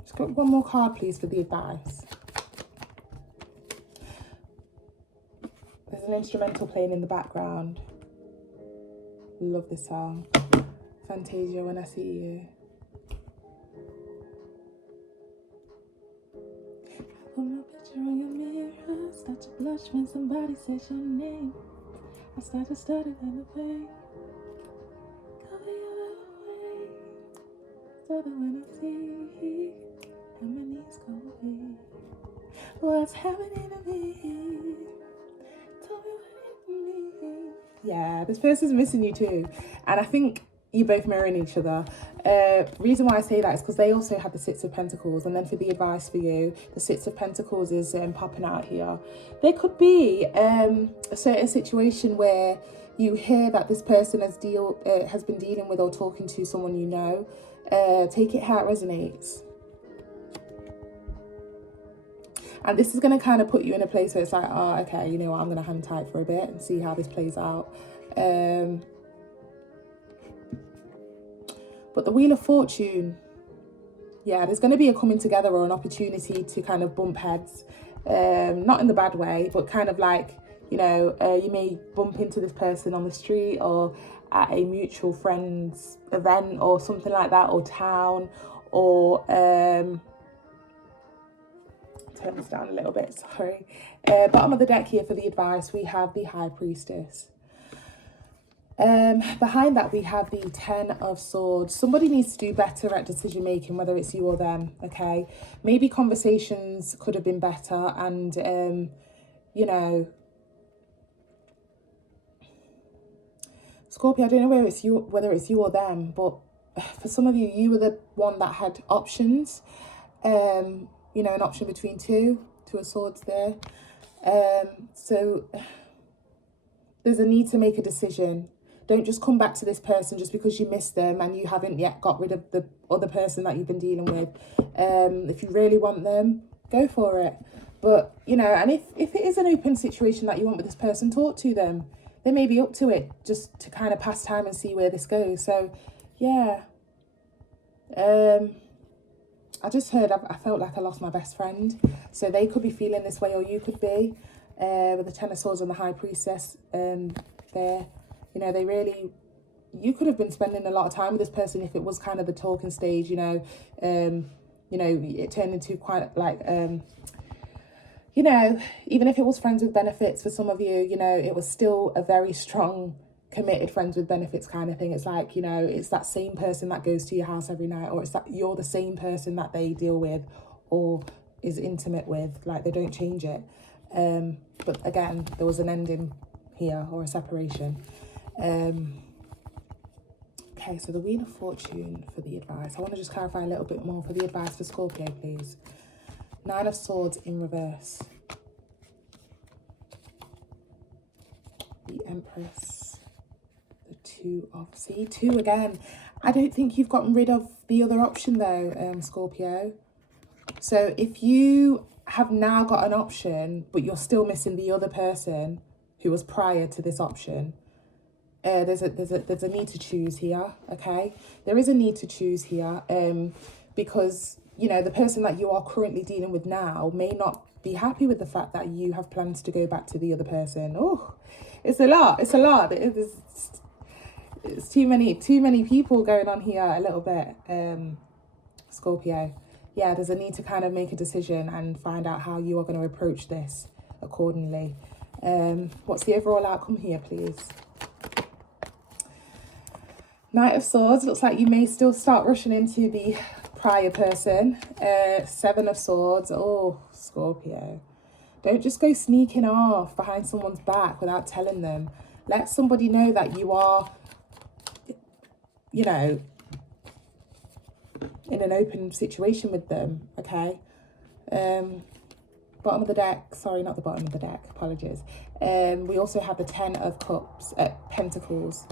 Just got one more card, please, for the advice. There's an instrumental playing in the background. Love this song. Fantasia, When I See You. Put my picture on your mirror. Start to blush when somebody says your name. I start to stutter in the pain. Cover your away. Stutter when I see. And my knees go weak. What's happening to me? Tell me what it means. Yeah, this person's missing you too. And I think you both mirroring each other. Reason why I say that is because they also have the Six of Pentacles. And then for the advice for you, the Six of Pentacles is popping out here. There could be a certain situation where you hear that this person has been dealing with or talking to someone you know. Take it how it resonates. And this is going to kind of put you in a place where it's like, oh, okay, you know what, I'm going to hang tight for a bit and see how this plays out. But the Wheel of Fortune, yeah, there's going to be a coming together or an opportunity to kind of bump heads. Not in the bad way, but kind of like, you know, you may bump into this person on the street or at a mutual friend's event or something like that, or town, or... turn this down a little bit, sorry. Bottom of the deck here for the advice, we have the High Priestess. Behind that, we have the Ten of Swords. Somebody needs to do better at decision making, whether it's you or them, okay? Maybe conversations could have been better, and, you know, Scorpio, I don't know whether it's you or them, but for some of you, you were the one that had options. You know, an option between two of swords there. So there's a need to make a decision. Don't just come back to this person just because you missed them and you haven't yet got rid of the other person that you've been dealing with. If you really want them, go for it. But, you know, and if it is an open situation that you want with this person, talk to them. They may be up to it just to kind of pass time and see where this goes. So, yeah. I just heard, I felt like I lost my best friend. So they could be feeling this way, or you could be. With the Ten of Swords and the High Priestess there. You know, you could have been spending a lot of time with this person if it was kind of the talking stage, you know. It turned into quite like, you know, even if it was friends with benefits for some of you, you know, it was still a very strong, committed friends with benefits kind of thing. It's like, you know, it's that same person that goes to your house every night, or it's that you're the same person that they deal with or is intimate with, like they don't change it. But again, there was an ending here, or a separation. Okay, so the Wheel of Fortune for the advice. I want to just clarify a little bit more for the advice for Scorpio, please. Nine of Swords in reverse. The Empress. The Two of... See, two again. I don't think you've gotten rid of the other option though, Scorpio. So if you have now got an option, but you're still missing the other person who was prior to this option, there's a need to choose here, okay? There is a need to choose here, because, you know, the person that you are currently dealing with now may not be happy with the fact that you have plans to go back to the other person. Oh, it's a lot. It's a lot. It's too many people going on here a little bit, Scorpio. Yeah, there's a need to kind of make a decision and find out how you are going to approach this accordingly. What's the overall outcome here, please? Knight of Swords. Looks like you may still start rushing into the prior person. Seven of Swords. Oh, Scorpio. Don't just go sneaking off behind someone's back without telling them. Let somebody know that you are, you know, in an open situation with them, okay? Bottom of the deck, sorry, not the bottom of the deck, apologies. We also have the 10 of Cups, Pentacles.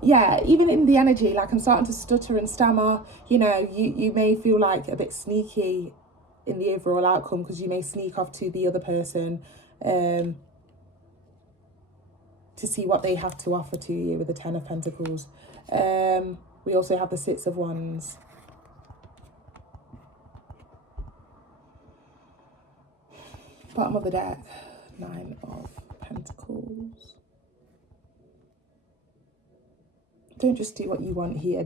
Yeah, even in the energy, like I'm starting to stutter and stammer, you know, you may feel like a bit sneaky in the overall outcome because you may sneak off to the other person to see what they have to offer to you with the 10 of Pentacles. We also have the 6 of Wands. Bottom of the deck, 9 of Pentacles. Don't just do what you want here,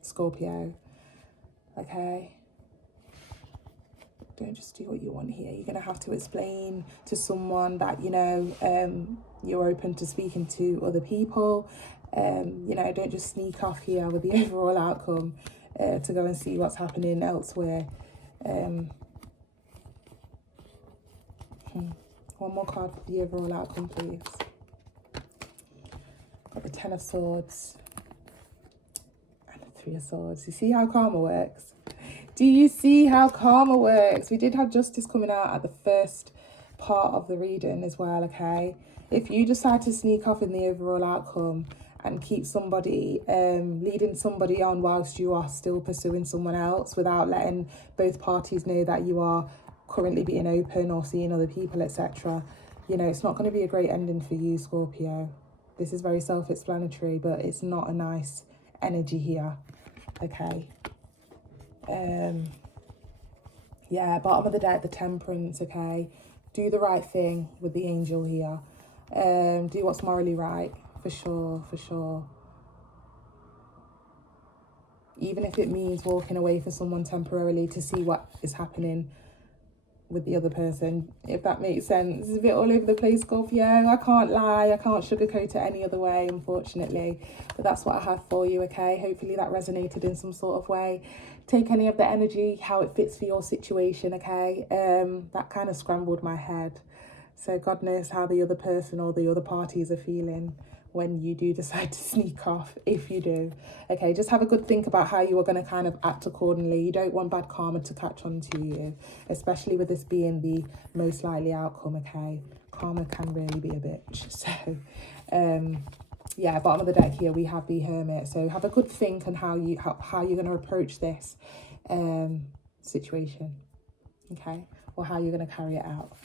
Scorpio, okay? Don't just do what you want here. You're going to have to explain to someone that, you know, you're open to speaking to other people. You know, don't just sneak off here with the overall outcome to go and see what's happening elsewhere. One more card for the overall outcome, please. Got the 10 of Swords and the 3 of Swords. You see how karma works? Do you see how karma works? We did have Justice coming out at the first part of the reading as well, okay? If you decide to sneak off in the overall outcome and keep somebody, leading somebody on whilst you are still pursuing someone else without letting both parties know that you are currently being open or seeing other people, etc., you know, it's not going to be a great ending for you, Scorpio. This is very self-explanatory, but it's not a nice energy here, okay? Yeah, bottom of the deck, the Temperance, okay? Do the right thing with the angel here. Do what's morally right, for sure, for sure. Even if it means walking away from someone temporarily to see what is happening with the other person, if that makes sense. It's a bit all over the place, Scorpio. I can't lie, I can't sugarcoat it any other way, unfortunately, but that's what I have for you, okay? Hopefully that resonated in some sort of way. Take any of the energy, how it fits for your situation, okay? That kind of scrambled my head, so God knows how the other person or the other parties are feeling when you do decide to sneak off, if you do. Okay, just have a good think about how you are going to kind of act accordingly. You don't want bad karma to catch on to you, especially with this being the most likely outcome, okay? Karma can really be a bitch. So, yeah, bottom of the deck here, we have the Hermit. So have a good think on how you're going to approach this situation, okay? Or how you're going to carry it out.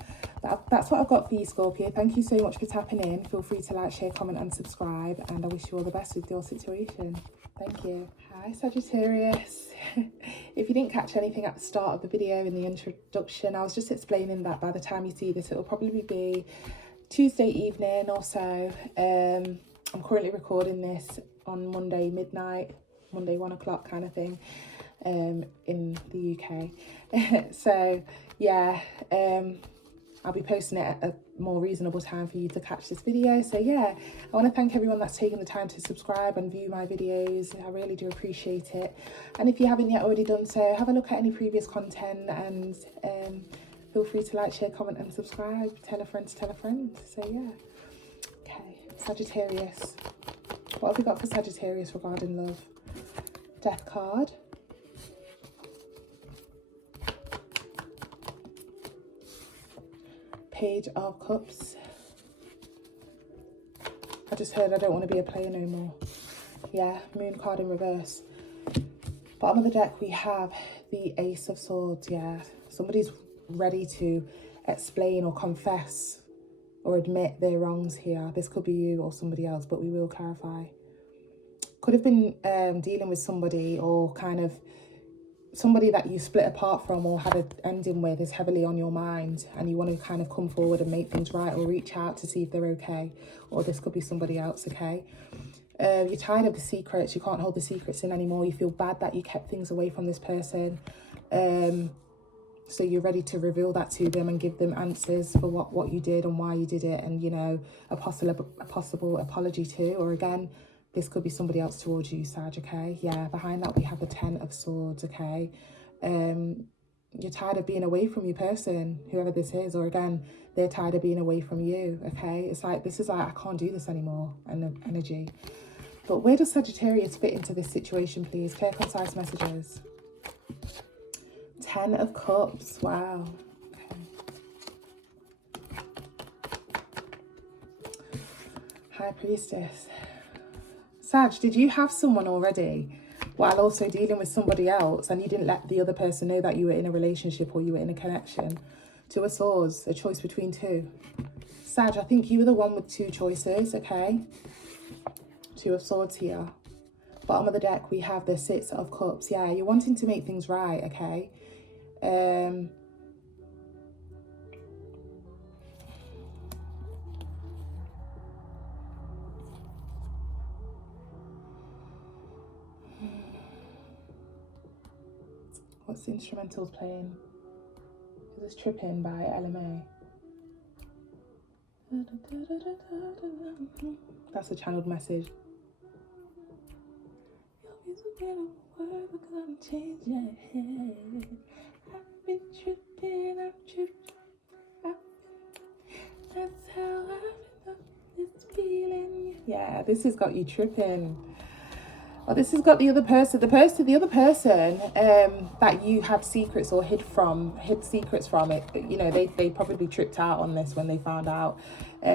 That's what I've got for you, Scorpio. Thank you so much for tapping in. Feel free to like, share, comment and subscribe, and I wish you all the best with your situation. Thank you. Hi, Sagittarius. If you didn't catch anything at the start of the video in the introduction, I was just explaining that by the time you see this, it will probably be Tuesday evening or so. I'm currently recording this on Monday midnight, Monday 1 o'clock kind of thing, in the UK. So yeah, I'll be posting it at a more reasonable time for you to catch this video. So yeah, I want to thank everyone that's taken the time to subscribe and view my videos. I really do appreciate it. And if you haven't yet already done so, have a look at any previous content and feel free to like, share, comment and subscribe. Tell a friend to tell a friend. So yeah. Okay, Sagittarius. What have we got for Sagittarius regarding love? Death card. Page of Cups. I just heard I don't want to be a player no more. Yeah, Moon card in reverse. Bottom of the deck, we have the Ace of Swords. Yeah, somebody's ready to explain or confess or admit their wrongs here. This could be you or somebody else, but we will clarify. Could have been dealing with somebody or kind of somebody that you split apart from or had an ending with is heavily on your mind, and you want to kind of come forward and make things right or reach out to see if they're okay, or this could be somebody else, okay? You're tired of the secrets. You can't hold the secrets in anymore. You feel bad that you kept things away from this person. So you're ready to reveal that to them and give them answers for what you did and why you did it, and, you know, a possible apology too, or again, This could be somebody else towards you, Sag, okay? Yeah, behind that we have the 10 of Swords, okay? You're tired of being away from your person, whoever this is, or again, they're tired of being away from you, okay? It's like, this is like, I can't do this anymore, and energy. But where does Sagittarius fit into this situation, please? Clear, concise messages. 10 of Cups, wow. Okay. High Priestess. Sag, did you have someone already while also dealing with somebody else and you didn't let the other person know that you were in a relationship or you were in a connection? Two of Swords, a choice between two. Sag, I think you were the one with two choices, okay? Two of Swords here. Bottom of the deck, we have the 6 of Cups. Yeah, you're wanting to make things right, okay? What's the instrumentals playing? Is this Tripping by LMA? That's a channeled message. I've been tripping, I'm tripping. That's how I've been feeling. Yeah, this has got you tripping. Oh, this has got the other person, the other person that you had secrets or hid secrets from it. You know, they probably tripped out on this when they found out.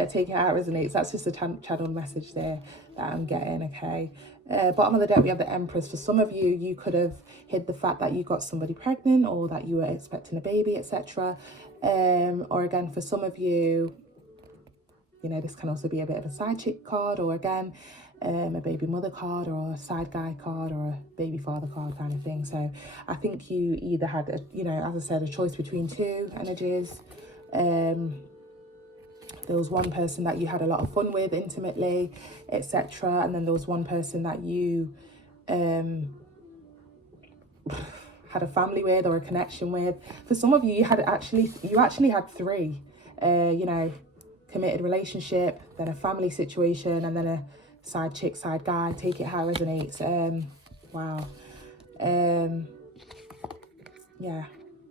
Take it out resonates. That's just a channel message there that I'm getting, okay? Bottom of the deck, we have the Empress. For some of you, you could have hid the fact that you got somebody pregnant or that you were expecting a baby, etc. Or again, for some of you, you know, this can also be a bit of a side chick card, or again, a baby mother card, or a side guy card, or a baby father card kind of thing. So I think you either had, you know, as I said, a choice between two energies. There was one person that you had a lot of fun with intimately, etc. And then there was one person that you had a family with or a connection with. For some of you, you actually had three, you know, committed relationship, then a family situation, and then a side chick, side guy. Take it how it resonates. Wow. Yeah,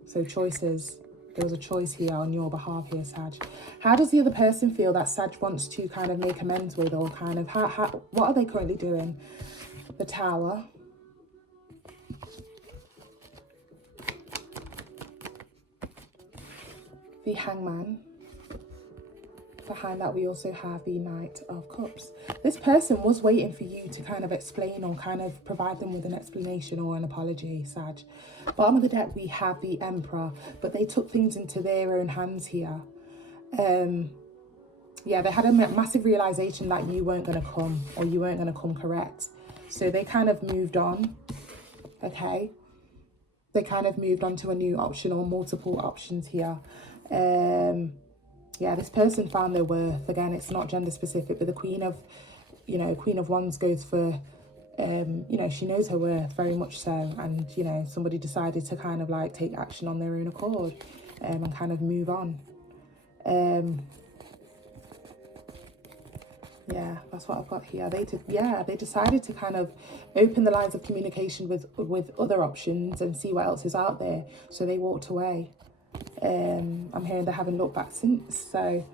so choices. There was a choice here on your behalf here, Sag. How does the other person feel that Sag wants to kind of make amends with, or kind of what are they currently doing? The Tower. The Hangman. Behind that, we also have the Knight of Cups. This person was waiting for you to kind of explain or kind of provide them with an explanation or an apology, Sag. Bottom of the deck, we have the Emperor, but they took things into their own hands here. Yeah, they had a massive realization that you weren't going to come, or you weren't going to come correct. So they kind of moved on, okay? They kind of moved on to a new option or multiple options here. Yeah, this person found their worth. Again, it's not gender specific, but the Queen of Wands goes for, you know, she knows her worth very much so. And, you know, somebody decided to kind of like take action on their own accord and kind of move on. Yeah, that's what I've got here. They decided to kind of open the lines of communication with other options and see what else is out there. So they walked away. I'm hearing they haven't looked back since. So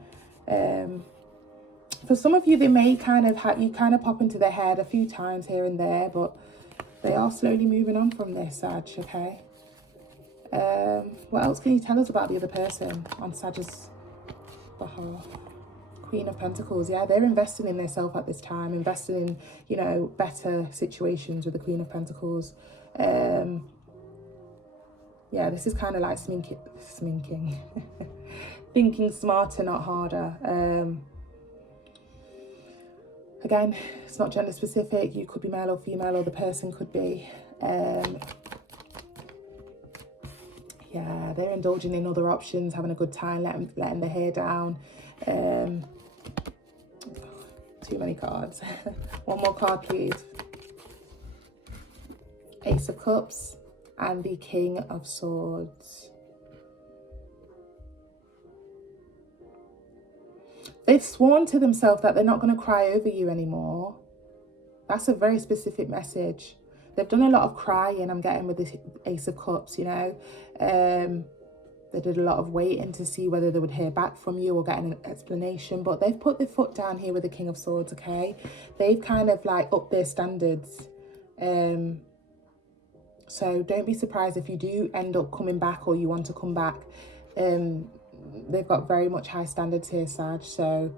for some of you, they may kind of pop into their head a few times here and there, but they are slowly moving on from this, Sag, okay? What else can you tell us about the other person on Sag's behalf? Queen of Pentacles. Yeah, they're investing in themselves at this time, investing in, you know, better situations with the Queen of Pentacles. Yeah, this is kind of like sminking. Thinking smarter, not harder. Again, it's not gender specific. You could be male or female, or the person could be. Yeah, they're indulging in other options, having a good time, letting their hair down. Too many cards. One more card, please. Ace of Cups and the King of Swords. They've sworn to themselves that they're not going to cry over you anymore. That's a very specific message. They've done a lot of crying, I'm getting, with this Ace of Cups, you know. They did a lot of waiting to see whether they would hear back from you or get an explanation. But they've put their foot down here with the King of Swords, okay? They've kind of like upped their standards. So don't be surprised if you do end up coming back or you want to come back. They've got very much high standards here, Sag. So,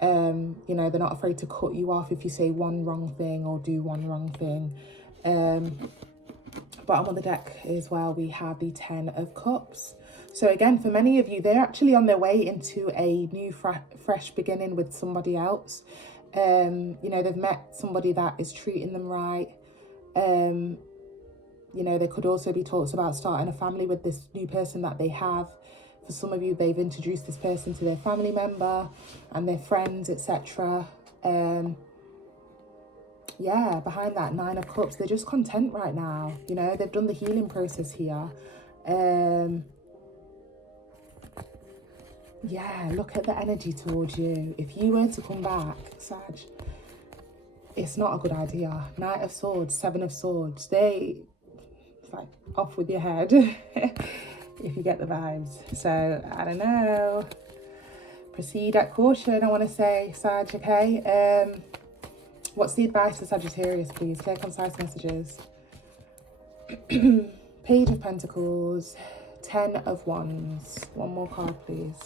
you know, they're not afraid to cut you off if you say one wrong thing or do one wrong thing. Bottom of the deck as well, we have the 10 of Cups. So again, for many of you, they're actually on their way into a new fresh beginning with somebody else. You know, they've met somebody that is treating them right. You know, there could also be talks about starting a family with this new person that they have. For some of you, they've introduced this person to their family member and their friends, etc. Yeah, behind that 9 of Cups, they're just content right now. You know, they've done the healing process here. Yeah, look at the energy towards you. If you were to come back, Sag, it's not a good idea. Knight of Swords, 7 of Swords, it's like off with your head. If you get the vibes. So, I don't know. Proceed at caution, I want to say, Sag, okay? What's the advice for Sagittarius, please? Clear, concise messages. Page of Pentacles, 10 of Wands. One more card, please.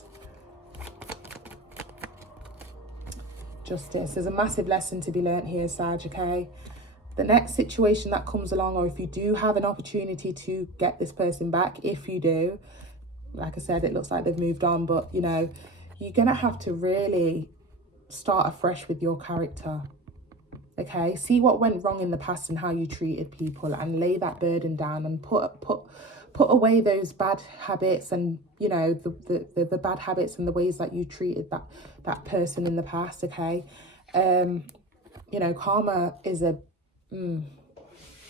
Justice. There's a massive lesson to be learnt here, Sag, okay? The next situation that comes along, or if you do have an opportunity to get this person back, if you do, like I said, it looks like they've moved on, but, you know, you're going to have to really start afresh with your character, okay? See what went wrong in the past and how you treated people, and lay that burden down and put away those bad habits and, you know, the bad habits and the ways that you treated that person in the past, okay? You know, karma is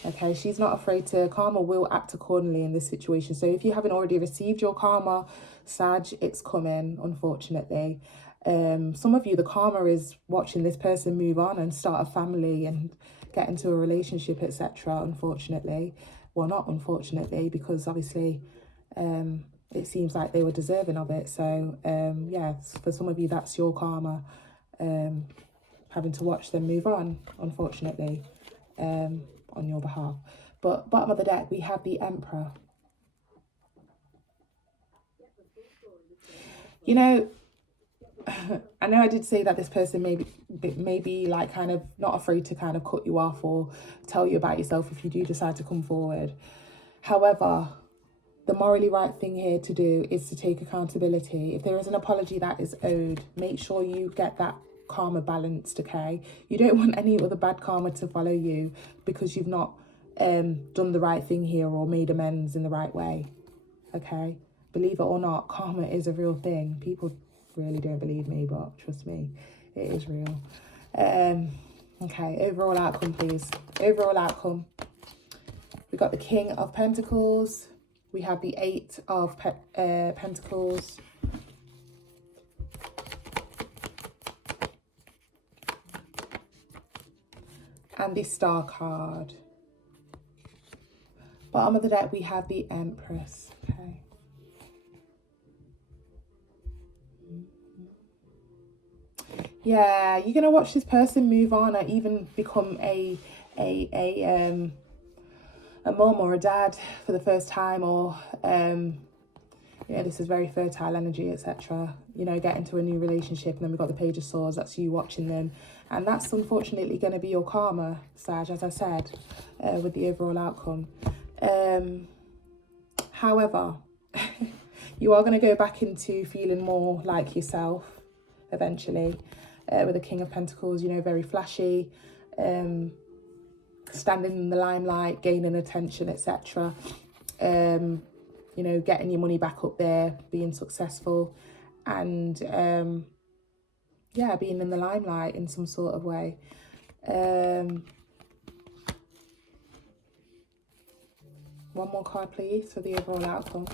okay, she's not afraid to, karma will act accordingly in this situation. So if you haven't already received your karma, Sag, it's coming, unfortunately. Some of you, the karma is watching this person move on and start a family and get into a relationship, etc., unfortunately. Well, not unfortunately, because obviously it seems like they were deserving of it. So yeah, for some of you, that's your karma, having to watch them move on, unfortunately, on your behalf. But bottom of the deck, we have the Emperor. You know, I know I did say that this person may be like kind of not afraid to kind of cut you off or tell you about yourself if you do decide to come forward. However, the morally right thing here to do is to take accountability. If there is an apology that is owed, make sure you get that karma balanced, okay? You don't want any other bad karma to follow you because you've not done the right thing here or made amends in the right way, okay? Believe it or not, karma is a real thing. People really don't believe me, but trust me, it is real. Okay, overall outcome, please. Overall outcome. We got the King of Pentacles. We have the 8 of Pentacles. And the Star card. Bottom of the deck, we have the Empress. Okay. Yeah, you're gonna watch this person move on or even become a mom or a dad for the first time, or you know, this is very fertile energy, etc. You know, get into a new relationship, and then we've got the Page of Swords. That's you watching them, and that's unfortunately going to be your karma, Sag, as I said, with the overall outcome. However, you are going to go back into feeling more like yourself eventually, with the King of Pentacles. You know, very flashy, standing in the limelight, gaining attention, etc. You know, getting your money back up there, being successful, and yeah, being in the limelight in some sort of way. One more card, please, for the overall outcome.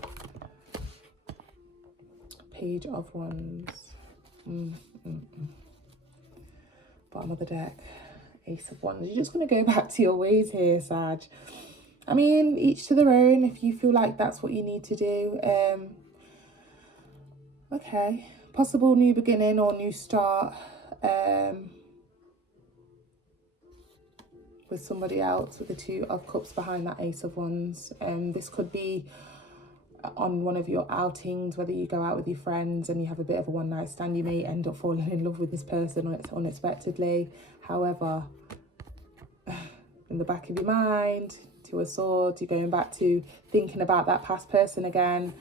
Page of Wands. Bottom of the deck. Ace of Wands. You're just going to go back to your ways here, Sag. I mean, each to their own if you feel like that's what you need to do. Okay. Possible new beginning or new start with somebody else, with the Two of Cups behind that Ace of Wands. This could be on one of your outings, whether you go out with your friends and you have a bit of a one night stand. You may end up falling in love with this person unexpectedly. However, in the back of your mind, Two of Swords, you're going back to thinking about that past person again,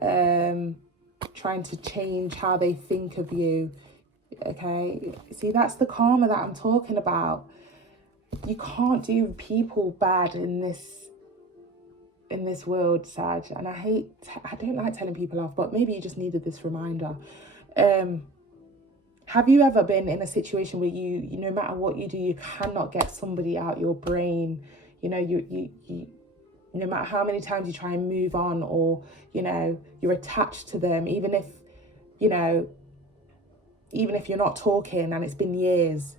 trying to change how they think of you. Okay, see, that's the karma that I'm talking about. You can't do people bad in this world, Sag, and I don't like telling people off, but maybe you just needed this reminder. Have you ever been in a situation where you no matter what you do, you cannot get somebody out your brain? You know, you no matter how many times you try and move on, or, you know, you're attached to them, even if you're not talking and it's been years.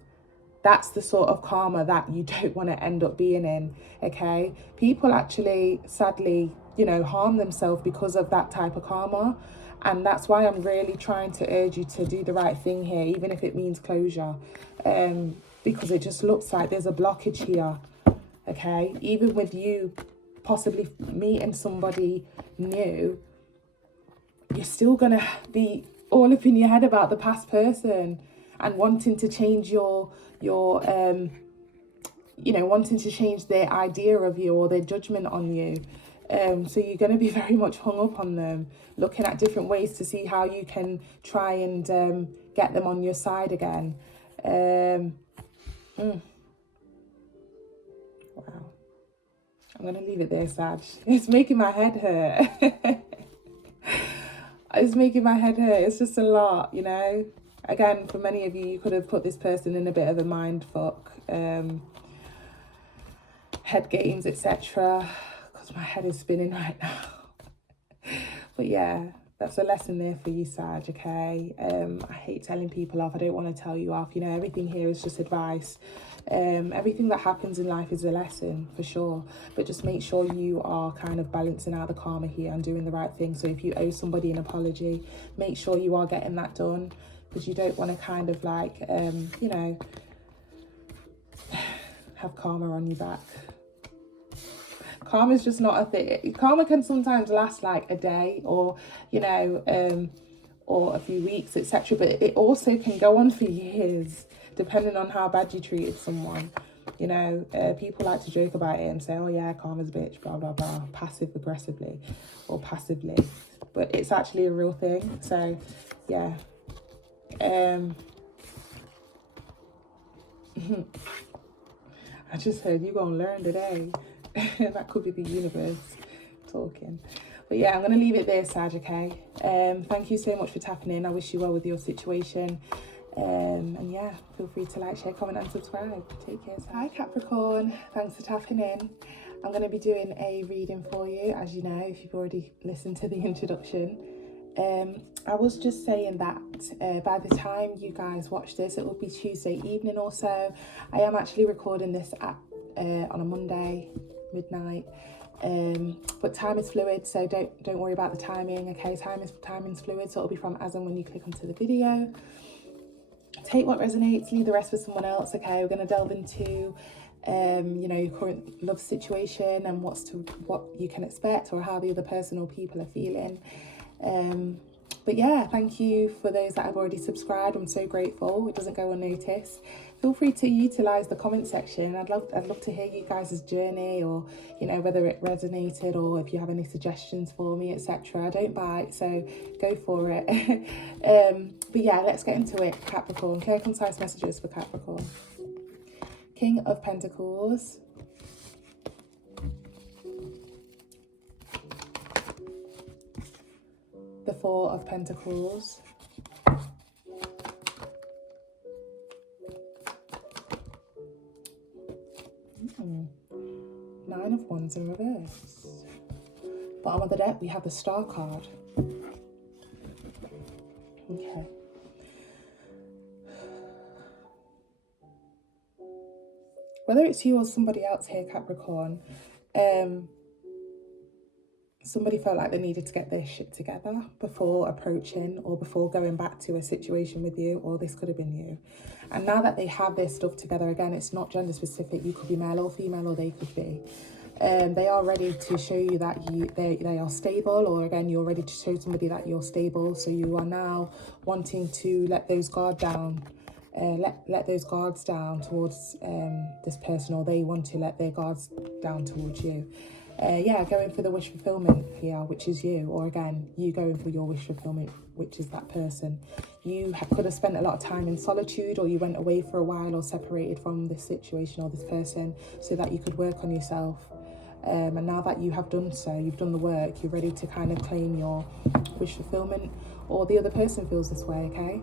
That's the sort of karma that you don't want to end up being in, okay? People actually, sadly, harm themselves because of that type of karma. And that's why I'm really trying to urge you to do the right thing here, even if it means closure. Because it just looks like there's a blockage here, okay? Even with you possibly meeting somebody new, you're still going to be all up in your head about the past person and wanting to change wanting to change their idea of you or their judgment on you. So you're going to be very much hung up on them, looking at different ways to see how you can try and get them on your side again. Wow. I'm going to leave it there, Sag. It's making my head hurt. It's making my head hurt. It's just a lot, Again, for many of you, you could have put this person in a bit of a mind fuck, head games, etc. Because my head is spinning right now. But yeah, that's a lesson there for you, Sag, okay? I hate telling people off. I don't want to tell you off. Everything here is just advice. Everything that happens in life is a lesson, for sure. But just make sure you are kind of balancing out the karma here and doing the right thing. So if you owe somebody an apology, make sure you are getting that done. Because you don't want to kind of like, have karma on your back. Karma is just not a thing. Karma can sometimes last like a day or, or a few weeks, etc. But it also can go on for years, depending on how bad you treated someone. People like to joke about it and say, oh yeah, karma's a bitch, blah, blah, blah, passive aggressively or passively. But it's actually a real thing. So, yeah. I just heard you're gonna learn today. That could be the universe talking. But yeah, I'm gonna leave it there, Sag, okay? Thank you so much for tapping in. I wish you well with your situation. And yeah, feel free to like, share, comment and subscribe. Take care, Sag. Hi Capricorn, thanks for tapping in. I'm gonna be doing a reading for you, as you know, if you've already listened to the introduction. I was just saying that by the time you guys watch this, it will be Tuesday evening or so. I am actually recording this on a Monday midnight, but time is fluid, so don't worry about the timing. Okay, timing's fluid, so it'll be from as and when you click onto the video. Take what resonates, leave the rest for someone else. Okay, we're going to delve into your current love situation and what you can expect, or how the other person or people are feeling. But yeah, thank you for those that have already subscribed. I'm so grateful. It doesn't go unnoticed. Feel free to utilize the comment section. I'd love to hear you guys' journey, or whether it resonated, or if you have any suggestions for me, etc. I don't bite, so go for it. But yeah, let's get into it. Capricorn, clear, concise messages for Capricorn. King of Pentacles. The Four of Pentacles. Nine of Wands in reverse. Bottom of the deck, we have the Star card. Okay. whether it's you or somebody else here, Capricorn, somebody felt like they needed to get their shit together before approaching or before going back to a situation with you, or this could have been you. And now that they have their stuff together, again, it's not gender specific. You could be male or female, or they could be. They are ready to show you that they are stable, or again, you're ready to show somebody that you're stable. So you are now wanting to let those guard down. Let those guards down towards this person, or they want to let their guards down towards you. Going for the wish fulfillment here, which is you, or again, you going for your wish fulfillment, which is that person. You could have spent a lot of time in solitude, or you went away for a while, or separated from this situation or this person, so that you could work on yourself. And now that you have done so, you've done the work, you're ready to kind of claim your wish fulfillment, or the other person feels this way, okay?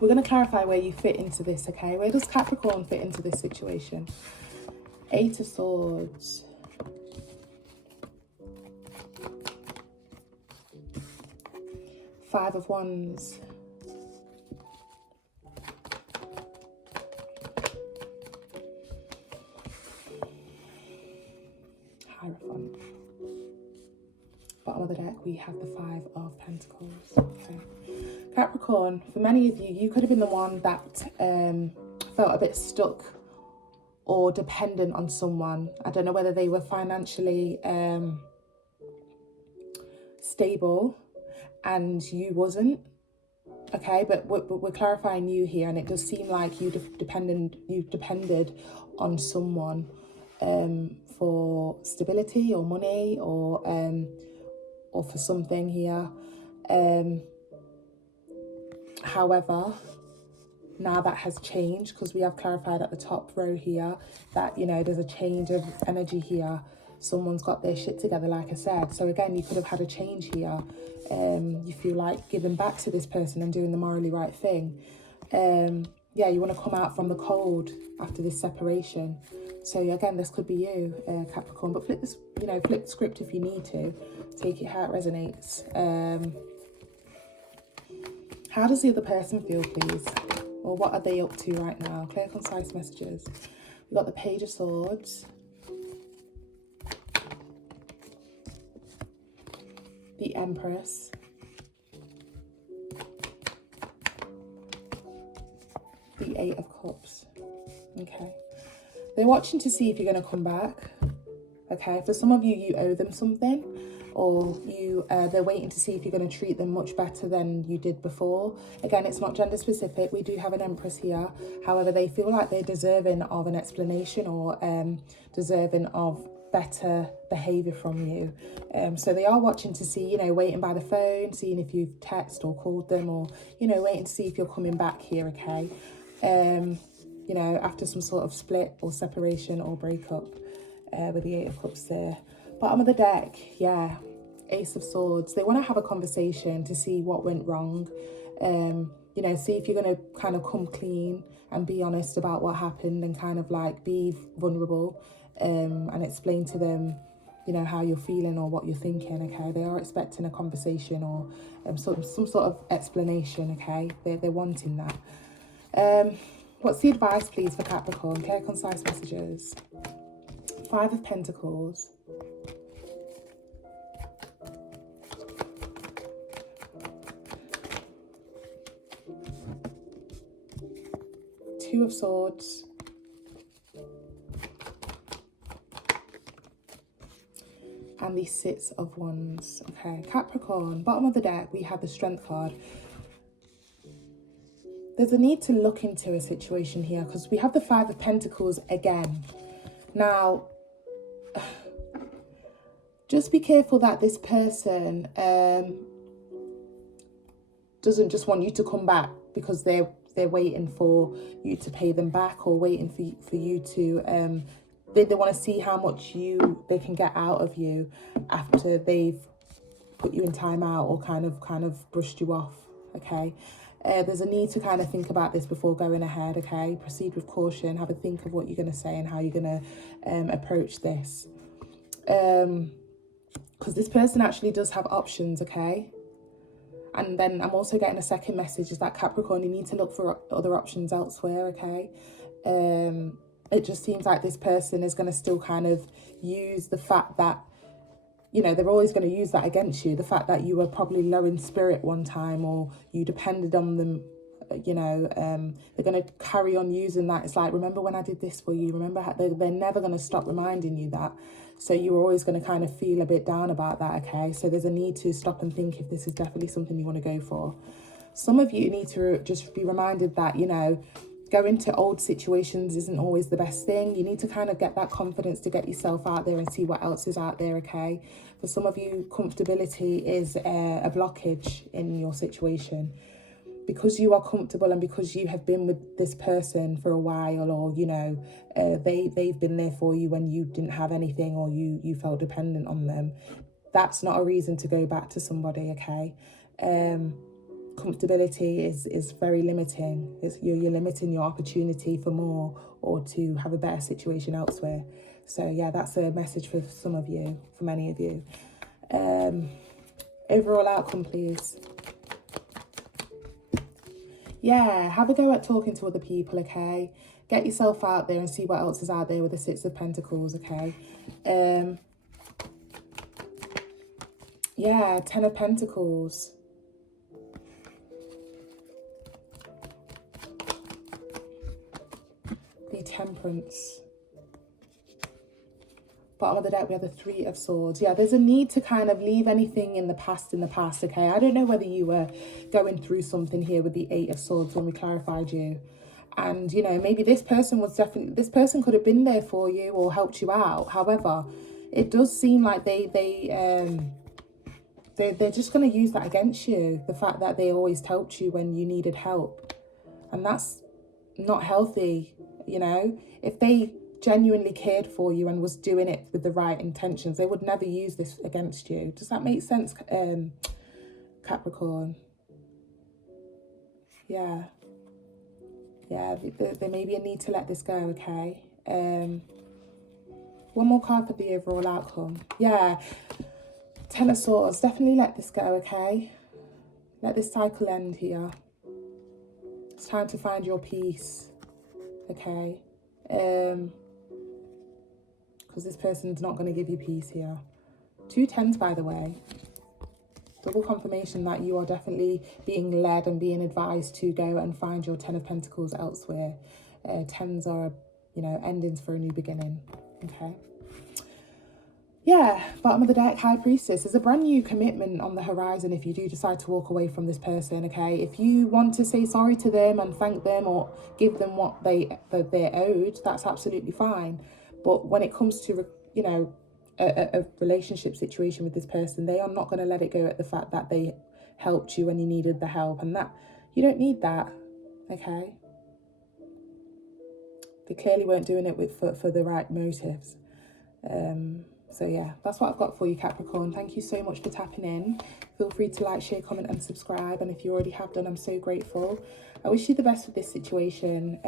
We're going to clarify where you fit into this, okay? Where does Capricorn fit into this situation? 8 of Swords. Five of Wands. Hierophant. Bottom of the deck, we have the Five of Pentacles. Okay. Capricorn, for many of you, you could have been the one that felt a bit stuck or dependent on someone. I don't know whether they were financially stable and you wasn't. Okay, but we're clarifying you here, and it does seem like you've depended on someone for stability or money, or for something here. However, now that has changed, because we have clarified at the top row here that, you know, there's a change of energy here. Someone's got their shit together, like I said. So again, you could have had a change here. You feel like giving back to this person and doing the morally right thing. You want to come out from the cold after this separation. So again, this could be you, Capricorn. But flip the script if you need to. Take it how it resonates. How does the other person feel, please? Or what are they up to right now? Clear, concise messages. We've got the Page of Swords. The Empress. The Eight of Cups. Okay. They're watching to see if you're going to come back. Okay. For some of you, you owe them something. Or they're waiting to see if you're going to treat them much better than you did before. Again, it's not gender specific. We do have an Empress here. However, they feel like they're deserving of an explanation, or deserving of better behavior from you. So they are watching to see, waiting by the phone, seeing if you've texted or called them, or, waiting to see if you're coming back here, okay? After some sort of split or separation or breakup, with the Eight of Cups there. Bottom of the deck, yeah, Ace of Swords. They want to have a conversation to see what went wrong. See if you're going to kind of come clean and be honest about what happened, and kind of like be vulnerable, and explain to them, how you're feeling or what you're thinking, okay? They are expecting a conversation, or some sort of explanation, okay? They're wanting that. What's the advice, please, for Capricorn? Clear, concise messages. Five of Pentacles. Two of Swords. And the Six of Wands. Okay, Capricorn, bottom of the deck, we have the Strength card. There's a need to look into a situation here, because we have the Five of Pentacles again. Now, just be careful that this person doesn't just want you to come back because they're waiting for you to pay them back, or waiting for you to they want to see how much they can get out of you after they've put you in timeout, or kind of brushed you off, okay? There's a need to kind of think about this before going ahead, okay? Proceed with caution. Have a think of what you're going to say and how you're going to approach this. Because this person actually does have options, okay? And then I'm also getting a second message, is that Capricorn, you need to look for other options elsewhere, okay? it just seems like this person is going to still kind of use the fact that, you know, they're always going to use that against you. The fact that you were probably low in spirit one time, or you depended on them, you know, they're going to carry on using that. It's like, remember when I did this for you? Remember how they're never going to stop reminding you that. So you're always going to kind of feel a bit down about that, okay? So there's a need to stop and think if this is definitely something you want to go for. Some of you need to just be reminded that, you know, going to old situations isn't always the best thing. You need to kind of get that confidence to get yourself out there and see what else is out there, okay? For some of you, comfortability is a blockage in your situation. Because you are comfortable and because you have been with this person for a while, or, you know, they've been there for you when you didn't have anything, or you felt dependent on them, that's not a reason to go back to somebody, okay? Comfortability is very limiting. You're limiting your opportunity for more, or to have a better situation elsewhere. So yeah, that's a message for some of you, for many of you. Overall outcome, please. Yeah, have a go at talking to other people, okay? Get yourself out there and see what else is out there with the Six of Pentacles, okay? Yeah, Ten of Pentacles. The Temperance. Bottom of the deck, we have the Three of Swords. Yeah, there's a need to kind of leave anything in the past, okay? I don't know whether you were going through something here with the Eight of Swords when we clarified you. And, you know, maybe this person could have been there for you or helped you out. However, it does seem like they're just going to use that against you. The fact that they always helped you when you needed help. And that's not healthy, you know? If they genuinely cared for you and was doing it with the right intentions, they would never use this against you. Does that make sense, Capricorn? Yeah. Yeah, there may be a need to let this go, okay? One more card for the overall outcome. Yeah, Ten of Swords. Definitely let this go, okay? Let this cycle end here. It's time to find your peace, okay? Because this person's not going to give you peace here. 2 tens, by the way. Double confirmation that you are definitely being led and being advised to go and find your Ten of Pentacles elsewhere. Tens are, you know, endings for a new beginning, okay? Yeah, bottom of the deck, High Priestess. There's a brand new commitment on the horizon if you do decide to walk away from this person, okay? If you want to say sorry to them and thank them or give them what they're owed, that's absolutely fine. But when it comes to, you know, a relationship situation with this person, they are not going to let it go at the fact that they helped you when you needed the help, and that you don't need that, okay? They clearly weren't doing it for the right motives. So yeah, that's what I've got for you, Capricorn. Thank you so much for tapping in. Feel free to like, share, comment and subscribe, and if you already have done, I'm so grateful. I wish you the best with this situation.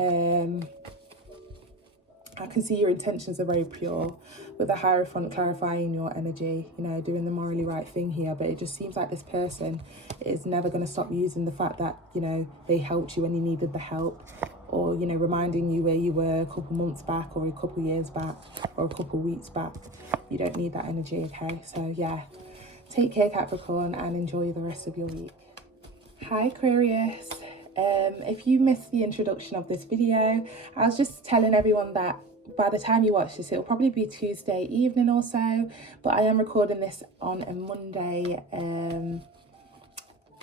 I can see your intentions are very pure, with the Hierophant clarifying your energy, you know, doing the morally right thing here. But it just seems like this person is never going to stop using the fact that, you know, they helped you when you needed the help, or, you know, reminding you where you were a couple months back, or a couple years back, or a couple weeks back. You don't need that energy, okay? So yeah, take care, Capricorn, and enjoy the rest of your week. Hi, Aquarius. If you missed the introduction of this video, I was just telling everyone that by the time you watch this, it'll probably be Tuesday evening or so, but I am recording this on a Monday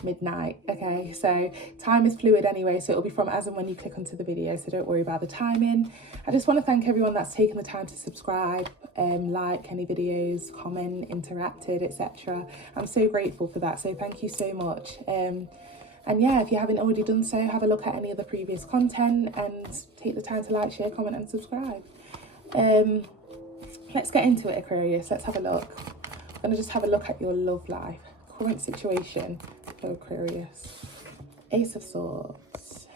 midnight, okay? So time is fluid anyway, so it'll be from as and when you click onto the video, so don't worry about the timing. I just want to thank everyone that's taken the time to subscribe, like any videos, comment, interacted, etc. I'm so grateful for that, so thank you so much. And yeah, if you haven't already done so, have a look at any of the previous content and take the time to like, share, comment and subscribe. Let's get into it, Aquarius. Let's have a look. I'm going to just have a look at your love life, current situation for Aquarius. Ace of Swords.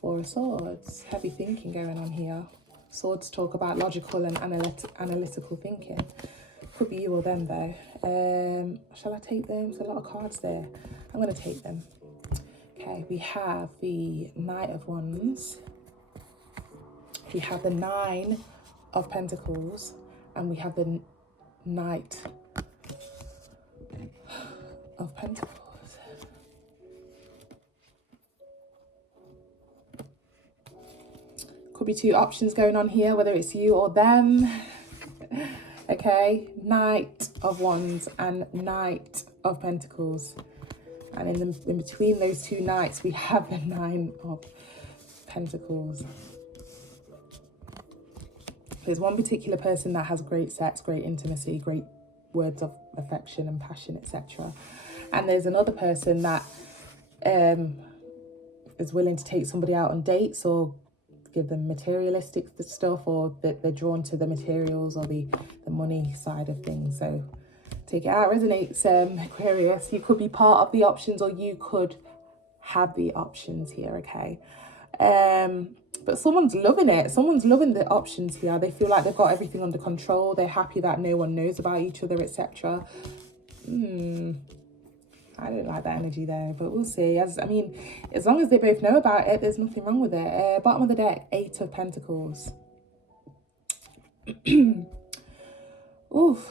Four of Swords. Heavy thinking going on here. Swords talk about logical and analytical thinking. Could be you or them though. Shall I take them? There's a lot of cards there. I'm going to take them. Okay, we have the Knight of Wands, we have the Nine of Pentacles, and we have the Knight of Pentacles. Could be two options going on here, whether it's you or them. Okay, Knight of Wands and Knight of Pentacles. And in between those two knights, we have the Nine of Pentacles. There's one particular person that has great sex, great intimacy, great words of affection and passion, etc. And there's another person that is willing to take somebody out on dates or give them materialistic stuff, or that they're drawn to the materials or the money side of things. So take it out, resonates, Aquarius. You could be part of the options, or you could have the options here, okay? But someone's loving it. Someone's loving the options here. They feel like they've got everything under control. They're happy that no one knows about each other, etc. I don't like that energy there, but we'll see. As long as they both know about it, there's nothing wrong with it. Bottom of the deck, Eight of Pentacles. Oof.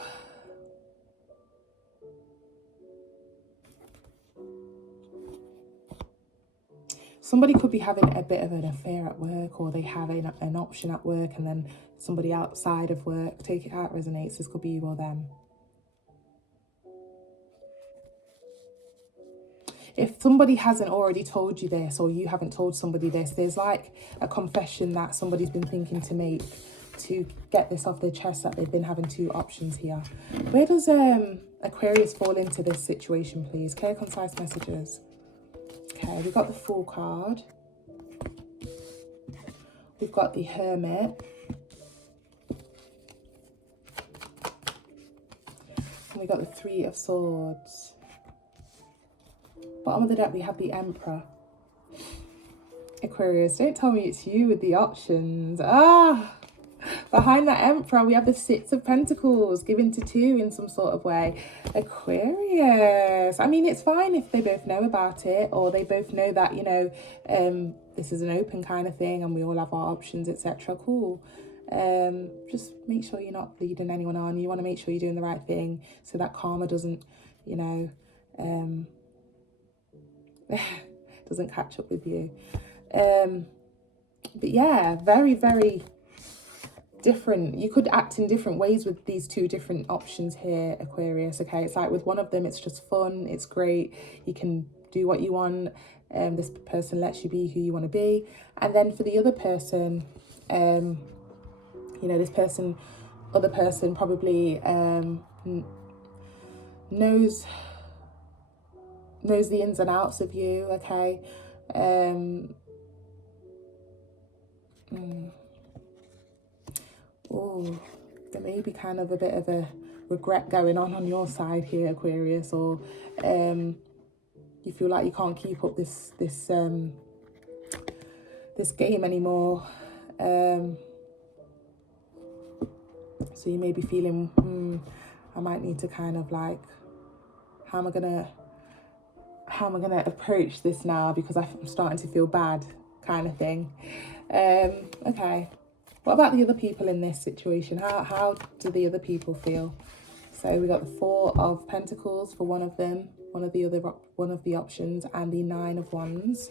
Somebody could be having a bit of an affair at work, or they have an option at work and then somebody outside of work. Take it out, resonates. This could be you or them. If somebody hasn't already told you this, or you haven't told somebody this, there's like a confession that somebody's been thinking to make to get this off their chest, that they've been having two options here. Where does Aquarius fall into this situation, please? Clear, concise messages. Okay, we've got the Fool card. We've got the Hermit. And we've got the Three of Swords. Bottom of the deck, we have the Emperor. Aquarius, don't tell me it's you with the options. Behind that Emperor, we have the Six of Pentacles, given to two in some sort of way. Aquarius, I mean, it's fine if they both know about it, or they both know that, you know, this is an open kind of thing and we all have our options, etc. Cool. Just make sure you're not leading anyone on. You want to make sure you're doing the right thing so that karma doesn't, you know, doesn't catch up with you. But yeah, very, very different. You could act in different ways with these two different options here, Aquarius. Okay, it's like with one of them, it's just fun, it's great, you can do what you want, this person lets you be who you want to be. And then for the other person, you know, this person, other person probably knows the ins and outs of you, okay? Oh, there may be kind of a bit of a regret going on your side here, Aquarius, or you feel like you can't keep up this game anymore. So you may be feeling, I might need to kind of like, how am I gonna approach this now, because I'm starting to feel bad, kind of thing. Okay, what about the other people in this situation? How do the other people feel? So we got the Four of Pentacles for one of them, one of the options, and the Nine of Wands.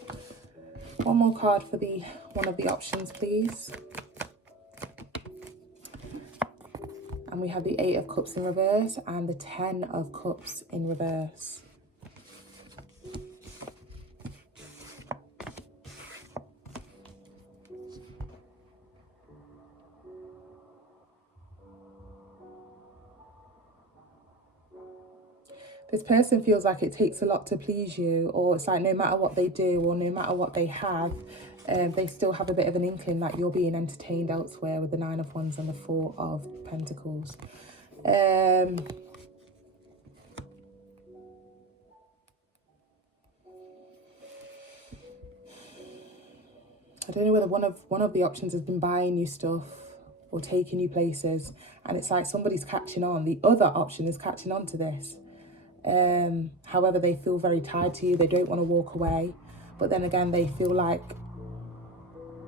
One more card for one of the options, please. And we have the Eight of Cups in reverse and the Ten of Cups in reverse. This person feels like it takes a lot to please you, or it's like no matter what they do or no matter what they have, they still have a bit of an inkling that you're being entertained elsewhere with the Nine of Wands and the Four of Pentacles. I don't know whether one of the options has been buying you stuff or taking you places, and it's like somebody's catching on. The other option is catching on to this. However, they feel very tied to you. They don't want to walk away, but then again, they feel like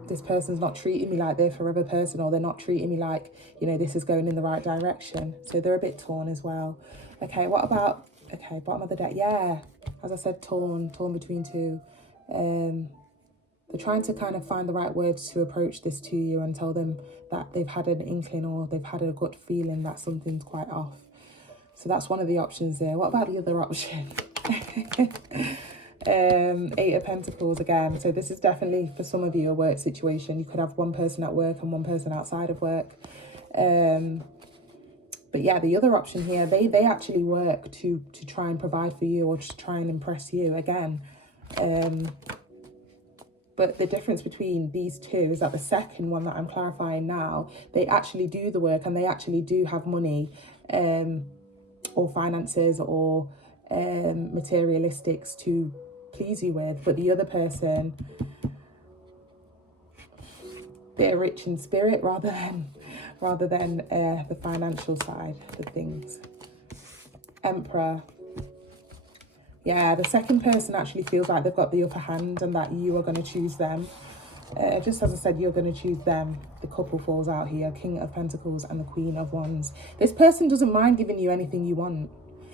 this person's not treating me like their forever person, or they're not treating me like, you know, this is going in the right direction. So they're a bit torn as well. Okay, what about, okay, bottom of the deck? Yeah, as I said, torn between two. They're trying to kind of find the right words to approach this to you and tell them that they've had an inkling or they've had a gut feeling that something's quite off. So that's one of the options there. What about the other option? Eight of Pentacles again. So this is definitely for some of you a work situation. You could have one person at work and one person outside of work. But yeah, the other option here, they actually work to try and provide for you or to try and impress you again. But the difference between these two is that the second one that I'm clarifying now, they actually do the work and they actually do have money or finances or materialistics to please you with. But the other person, they're rich in spirit rather than the financial side of things. Emperor. Yeah, the second person actually feels like they've got the upper hand and that you are going to choose them. Just as I said, you're going to choose them. The couple falls out here, King of Pentacles and the Queen of Wands. This person doesn't mind giving you anything you want.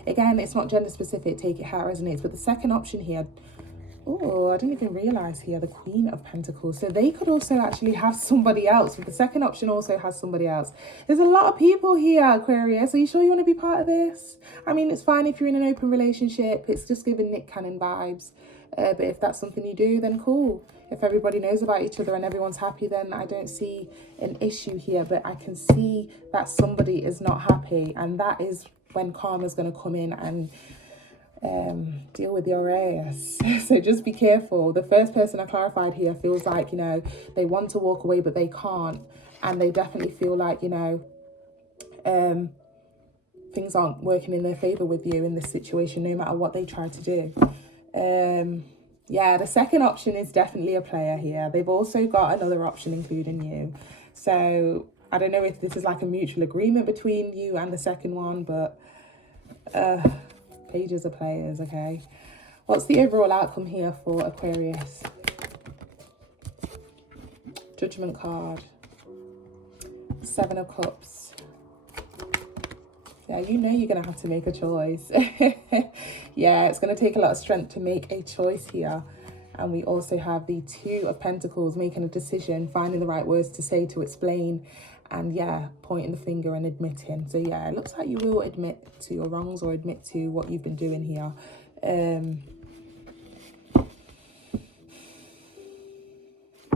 Again, it's not gender specific, take it how it resonates. But the second option here, oh, I didn't even realise here, the Queen of Pentacles. So they could also actually have somebody else. But the second option also has somebody else. There's a lot of people here, Aquarius. Are you sure you want to be part of this? I mean, it's fine if you're in an open relationship. It's just giving Nick Cannon vibes. But if that's something you do, then cool. If everybody knows about each other and everyone's happy, then I don't see an issue here. But I can see that somebody is not happy. And that is when karma's going to come in and deal with your ass. So just be careful. The first person I clarified here feels like, you know, they want to walk away but they can't, and they definitely feel like, you know, things aren't working in their favor with you in this situation, no matter what they try to do. Yeah, the second option is definitely a player here. They've also got another option including you. So I don't know if this is like a mutual agreement between you and the second one, but pages of players, okay? What's the overall outcome here for Aquarius? Judgment card. Seven of Cups. Yeah, you know you're going to have to make a choice. Yeah, it's going to take a lot of strength to make a choice here. And we also have the Two of Pentacles, making a decision, finding the right words to say to explain, and yeah, pointing the finger and admitting. So yeah, it looks like you will admit to your wrongs or admit to what you've been doing here.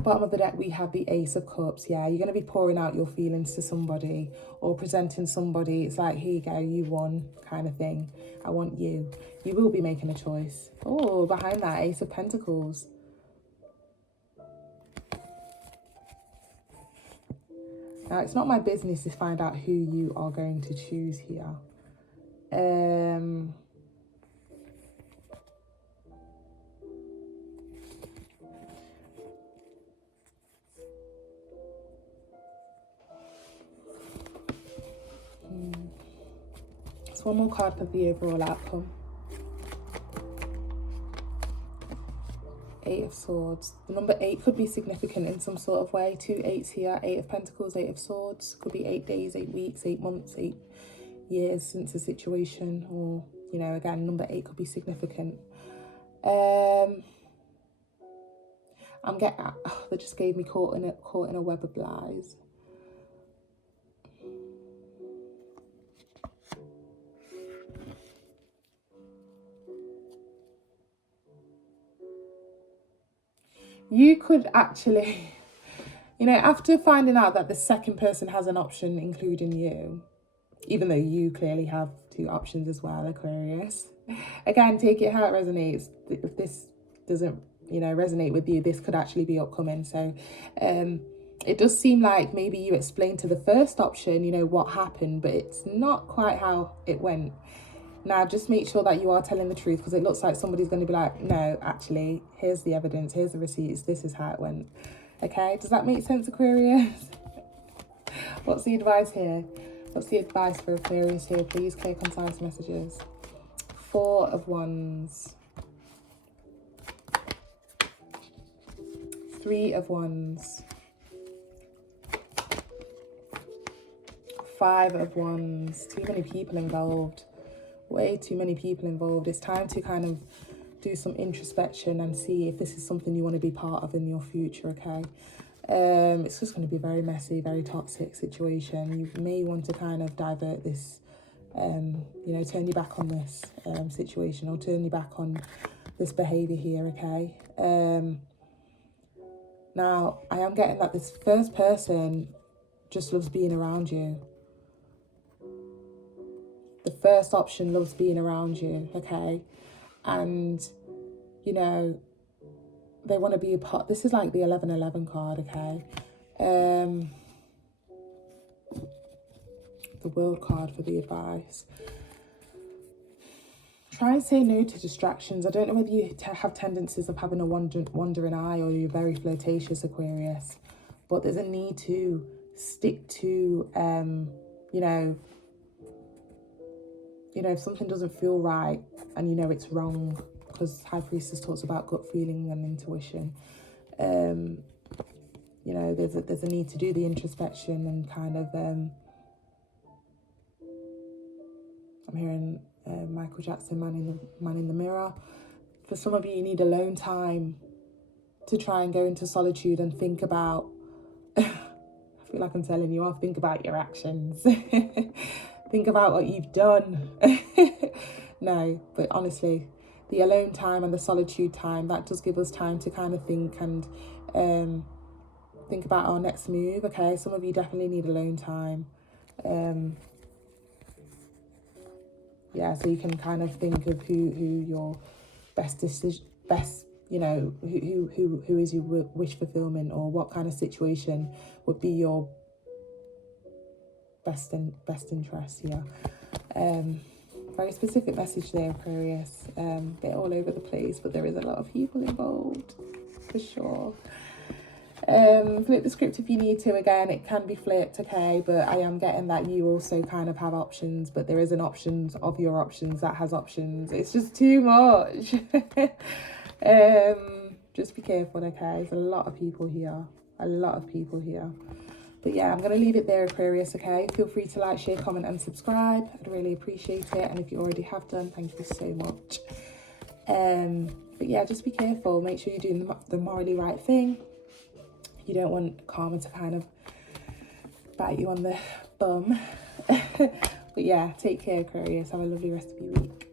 Bottom of the deck, we have the Ace of Cups. Yeah, you're going to be pouring out your feelings to somebody or presenting somebody. It's like, here you go, you won kind of thing. I want you. You will be making a choice. Oh, behind that, Ace of Pentacles. Now, it's not my business to find out who you are going to choose here. It's one more card for the overall outcome. Eight of Swords. The number 8 could be significant in some sort of way. 2 8s here. 8 of Pentacles, 8 of Swords. Could be 8 days, 8 weeks, 8 months, 8 years since a situation. Or, you know, again, number 8 could be significant. I'm getting... Oh, they just gave me caught in a web of lies. You could actually... You know, after finding out that the second person has an option, including you, even though you clearly have 2 options as well, Aquarius. Again, take it how it resonates. If this doesn't, you know, resonate with you, this could actually be upcoming. So it does seem like maybe you explained to the first option, you know, what happened, but it's not quite how it went. Now, just make sure that you are telling the truth, because it looks like somebody's going to be like, no, actually, here's the evidence, here's the receipts, this is how it went. Okay, does that make sense, Aquarius? What's the advice here? What's the advice for Aquarius here? Please, clear, concise messages. 4 of Wands. Three of Wands. Five of Wands. Too many people involved. Way too many people involved. It's time to kind of do some introspection and see if this is something you want to be part of in your future, okay? It's just going to be very messy, very toxic situation. You may want to kind of divert this, you know, turn your back on this situation, or turn your back on this behaviour here, okay? Now, I am getting that this first person just loves being around you. The first option loves being around you, okay? And, you know, they want to be a part. This is like the 1111 card, okay? The World card for the advice. Try and say no to distractions. I don't know whether you have tendencies of having a wandering eye, or you're very flirtatious, Aquarius, but there's a need to stick to, you know, if something doesn't feel right and you know it's wrong, because High Priestess talks about gut feeling and intuition. You know, there's a need to do the introspection and kind of, I'm hearing Michael Jackson, Man in the Mirror. For some of you, you need alone time to try and go into solitude and think about, I feel like I'm telling you off, think about your actions. Think about what you've done. No, but honestly, the alone time and the solitude time, that does give us time to kind of think and think about our next move, okay? Some of you definitely need alone time. Yeah, so you can kind of think of who your best, you know, who is your wish fulfillment, or what kind of situation would be your best interest here. Very specific message there, Aquarius. They're all over the place, but there is a lot of people involved, for sure. Flip the script if you need to. Again, it can be flipped, okay, but I am getting that you also kind of have options, but there is an options of your options that has options. It's just too much. Just be careful, okay? There's a lot of people here. But yeah, I'm going to leave it there, Aquarius, okay? Feel free to like, share, comment and subscribe. I'd really appreciate it. And if you already have done, thank you so much. But yeah, just be careful. Make sure you're doing the morally right thing. You don't want karma to kind of bite you on the bum. But yeah, take care, Aquarius. Have a lovely rest of your week.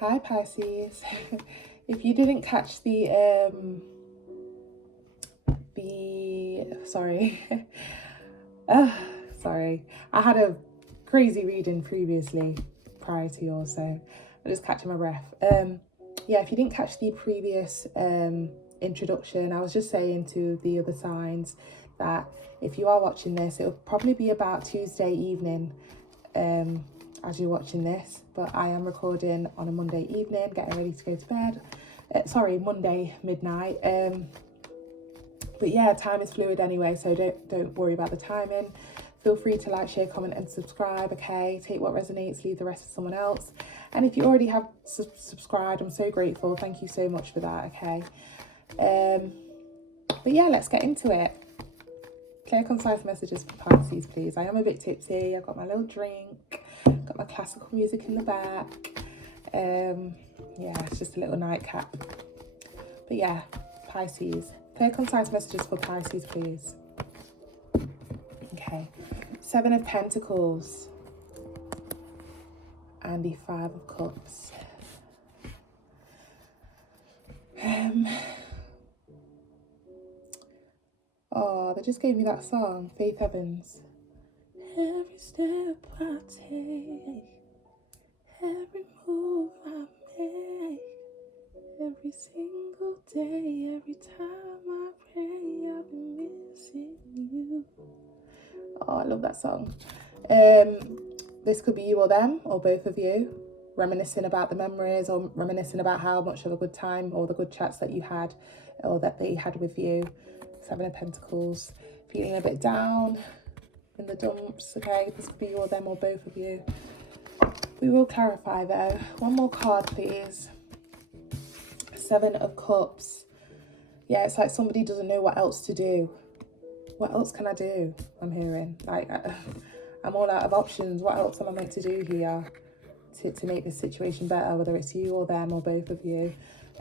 Hi, Pisces. If you didn't catch sorry. Sorry. I had a crazy reading previously, prior to yours, so I'm just catching my breath. Yeah, if you didn't catch the previous introduction, I was just saying to the other signs that if you are watching this, it'll probably be about Tuesday evening as you're watching this, but I am recording on a Monday evening, getting ready to go to bed. Monday midnight. But yeah, time is fluid anyway, so don't worry about the timing. Feel free to like, share, comment and subscribe, okay? Take what resonates, leave the rest to someone else. And if you already have subscribed, I'm so grateful. Thank you so much for that, okay? But yeah, let's get into it. Clear, concise messages for Pisces, please. I am a bit tipsy. I've got my little drink, got my classical music in the back. Yeah, it's just a little nightcap. But yeah, Pisces. Clear, concise messages for Pisces, please. Okay. 7 of Pentacles and the 5 of Cups. Oh, they just gave me that song, Faith Evans. Every step I take, every move I make, every single day, every time I pray, I've been missing you. Oh, I love that song. This could be you or them, or both of you, reminiscing about the memories, or reminiscing about how much of a good time or the good chats that you had, or that they had with you. 7 of Pentacles, feeling a bit down, in the dumps, okay? This could be you or them or both of you. We will clarify though. One more card, please. 7 of Cups. Yeah, it's like somebody doesn't know what else to do. What else can I do? I'm hearing. Like, I'm all out of options. What else am I meant to do here to make this situation better, whether it's you or them or both of you?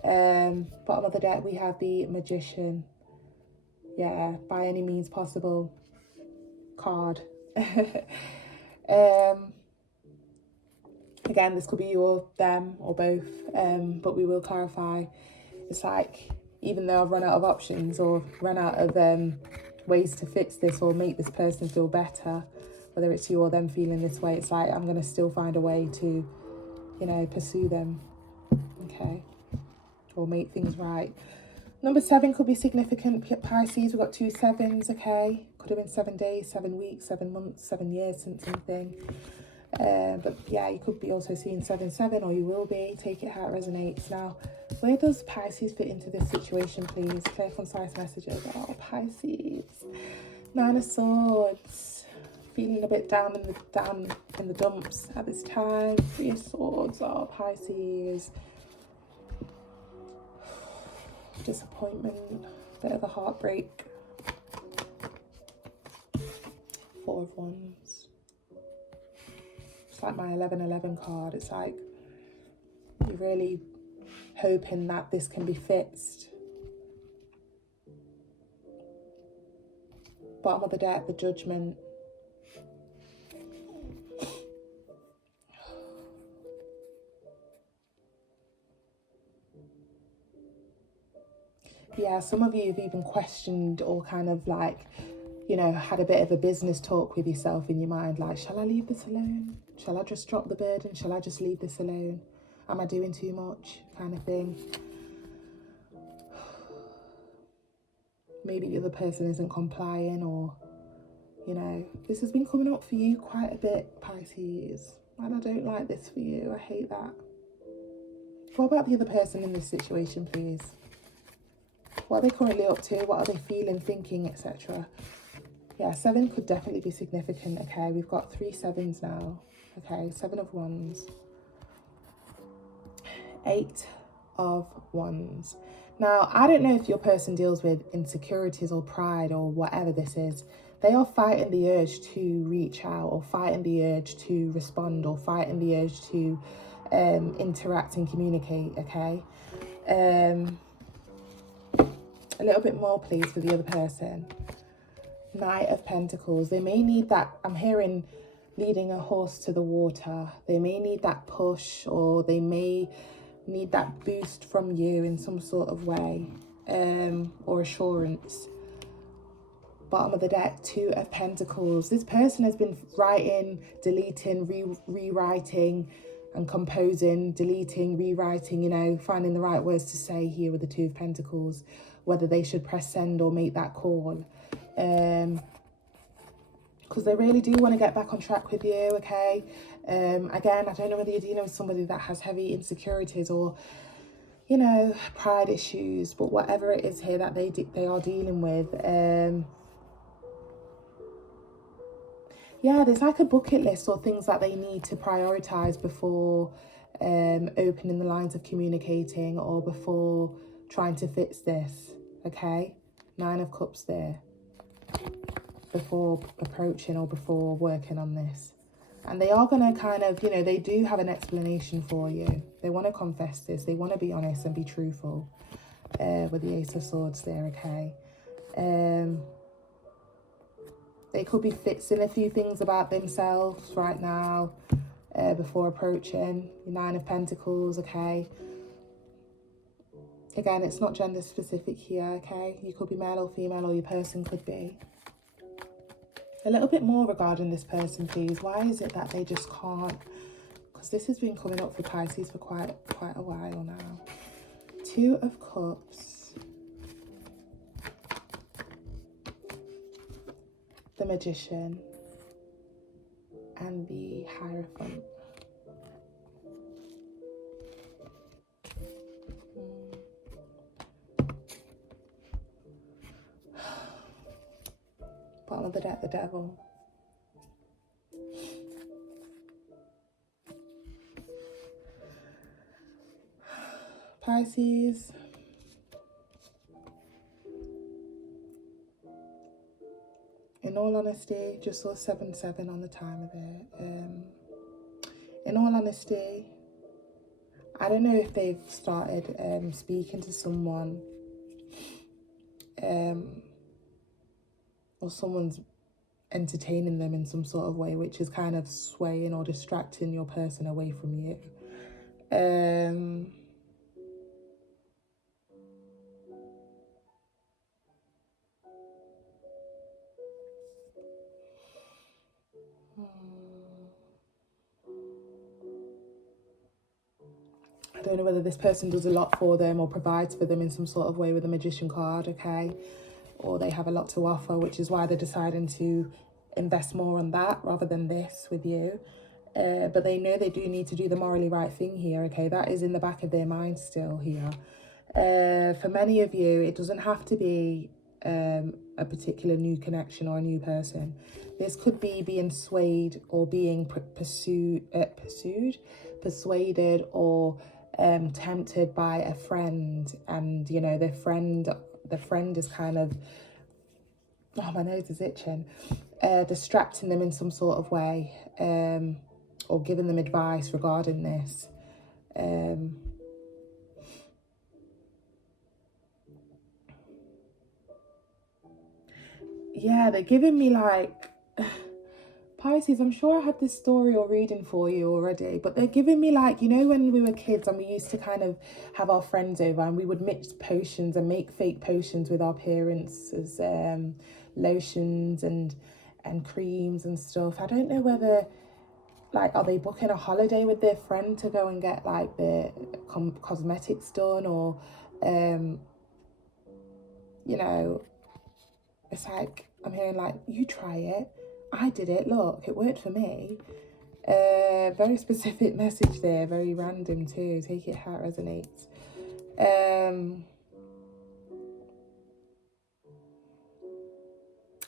Bottom of the deck, we have the Magician. Yeah, by any means possible card. Again, this could be you or them or both, but we will clarify. It's like, even though I've run out of options or run out of ways to fix this or make this person feel better, whether it's you or them feeling this way, it's like I'm going to still find a way to, you know, pursue them, okay, or make things right. Number 7 could be significant, Pisces. We've got 2 7s, okay? Could have been 7 days, 7 weeks, 7 months, 7 years since something. But yeah, you could be also seeing 7-7, or you will be. Take it how it resonates. Now, where does Pisces fit into this situation, please? Clear, concise messages. Oh, Pisces. 9 of Swords. Feeling a bit down in the dumps at this time. 3 of Swords. Oh, Pisces. Disappointment. Bit of a heartbreak. 4 of Wands. It's like my 11-11 card. It's like you're really hoping that this can be fixed. Bottom of the deck, the Judgment. Yeah, some of you have even questioned or kind of like, you know, had a bit of a business talk with yourself in your mind, like, shall I leave this alone? Shall I just drop the burden? Shall I just leave this alone? Am I doing too much? Kind of thing. Maybe the other person isn't complying, or, you know, this has been coming up for you quite a bit, Pisces. And I don't like this for you. I hate that. What about the other person in this situation, please? What are they currently up to? What are they feeling, thinking, etc.? Yeah, 7 could definitely be significant, okay? We've got 3 7s now, okay? 7 of Wands. 8 of Wands. Now, I don't know if your person deals with insecurities or pride or whatever this is. They are fighting the urge to reach out, or fighting the urge to respond, or fighting the urge to interact and communicate, okay? A little bit more, please, for the other person. Knight of Pentacles. They may need that, I'm hearing, leading a horse to the water. They may need that push, or they may need that boost from you in some sort of way, or assurance. Bottom of the deck, 2 of Pentacles. This person has been writing, deleting, rewriting and composing, deleting, rewriting, you know, finding the right words to say here with the 2 of Pentacles, whether they should press send or make that call. Because they really do want to get back on track with you, okay? Again, I don't know whether you're dealing with somebody that has heavy insecurities or, you know, pride issues, but whatever it is here that they are dealing with, yeah, there's like a bucket list or things that they need to prioritize before opening the lines of communicating, or before trying to fix this, okay? 9 of Cups there. Before approaching or before working on this. And they are going to kind of, you know, they do have an explanation for you. They want to confess this. They want to be honest and be truthful with the Ace of Swords there, okay? They could be fixing a few things about themselves right now before approaching. 9 of Pentacles, okay? Again, it's not gender specific here, okay? You could be male or female, or your person could be. A little bit more regarding this person, please. Why is it that they just can't? Because this has been coming up for Pisces for quite a while now. 2 of Cups. The Magician. And the Hierophant. Bottom of the deck, the Devil. Pisces. in all honesty, just saw 7-7 on the time of it. In all honesty, I don't know if they've started speaking to someone, or someone's entertaining them in some sort of way, which is kind of swaying or distracting your person away from you. I don't know whether this person does a lot for them or provides for them in some sort of way with a magician card, okay? Or they have a lot to offer, which is why they're deciding to invest more on that rather than this with you. But they know they do need to do the morally right thing here, okay? That is in the back of their mind still here. For many of you, it doesn't have to be a particular new connection or a new person. This could be being swayed or being persuaded or tempted by a friend, and you know the friend is kind of, oh, my nose is itching, distracting them in some sort of way, or giving them advice regarding this. Yeah, they're giving me like, Pisces, I'm sure I had this story or reading for you already, but they're giving me like, you know, when we were kids and we used to kind of have our friends over and we would mix potions and make fake potions with our parents as lotions and creams and stuff. I don't know whether, like, are they booking a holiday with their friend to go and get like the cosmetics done, or you know, it's like I'm hearing like, you try it, I did it, look, it worked for me. Very specific message there, very random too, take it how it resonates.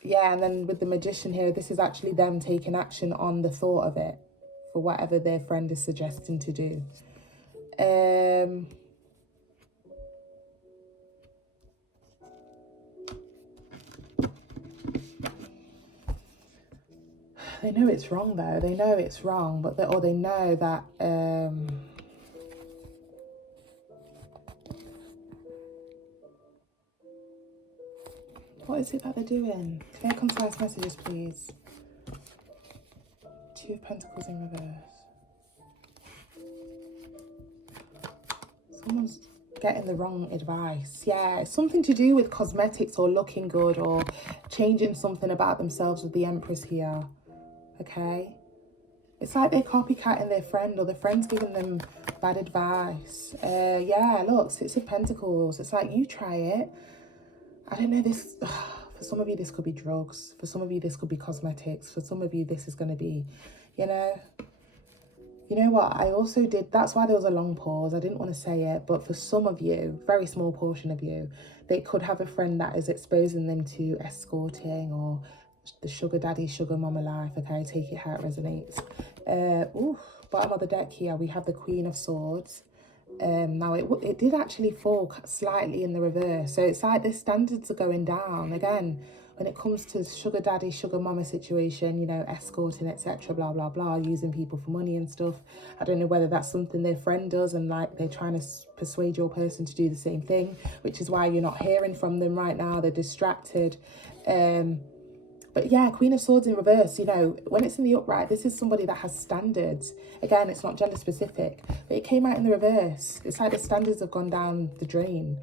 Yeah, and then with the magician here, this is actually them taking action on the thought of it for whatever their friend is suggesting to do. They know it's wrong though. They know it's wrong, but they know that what is it that they're doing? Clear, concise messages, please. 2 of Pentacles in reverse. Someone's getting the wrong advice. Yeah, it's something to do with cosmetics or looking good or changing something about themselves with the Empress here. Okay? It's like they're copycatting their friend, or their friend's giving them bad advice. Yeah, look, 6 of Pentacles. It's like, you try it. I don't know, this, for some of you, this could be drugs. For some of you, this could be cosmetics. For some of you, this is going to be, you know what, I also did, that's why there was a long pause. I didn't want to say it, but for some of you, very small portion of you, they could have a friend that is exposing them to escorting or the sugar daddy, sugar mama life, okay? Take it how it resonates. Bottom of the deck here, we have the Queen of Swords. Now, it did actually fall slightly in the reverse. So it's like the standards are going down. Again, when it comes to sugar daddy, sugar mama situation, you know, escorting, etc., blah, blah, blah, using people for money and stuff. I don't know whether that's something their friend does and like they're trying to persuade your person to do the same thing, which is why you're not hearing from them right now. They're distracted. But yeah, Queen of Swords in reverse, you know, when it's in the upright, this is somebody that has standards. Again, it's not gender specific, but it came out in the reverse. It's like the standards have gone down the drain.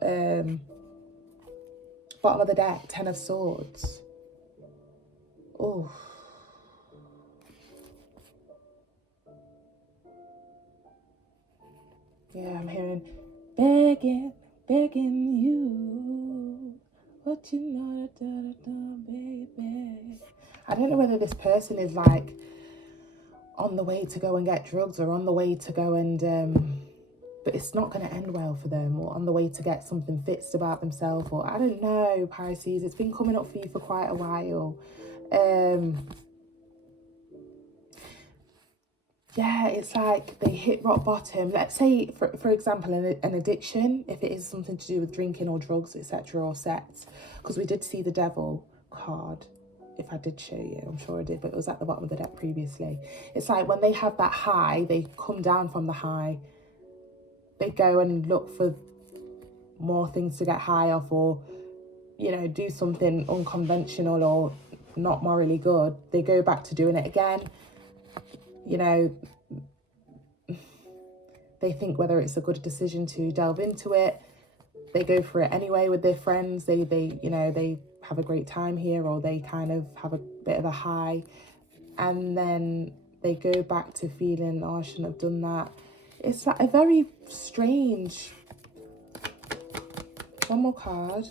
Bottom of the deck, 10 of Swords. Oh. Yeah, I'm hearing begging you. What you know, baby. I don't know whether this person is like on the way to go and get drugs or on the way to go and but it's not going to end well for them, or on the way to get something fixed about themselves, or I don't know, Pisces. It's been coming up for you for quite a while. Yeah, it's like they hit rock bottom. Let's say, for example, an addiction, if it is something to do with drinking or drugs, etc., or sex, because we did see the Devil card if I did show you, I'm sure I did, but it was at the bottom of the deck previously. It's like when they have that high, they come down from the high, they go and look for more things to get high off, or, you know, do something unconventional or not morally good. They go back to doing it again. You know, they think whether it's a good decision to delve into it. They go for it anyway with their friends. They you know, they have a great time here, or they kind of have a bit of a high, and then they go back to feeling, oh, I shouldn't have done that. It's like a very strange. One more card.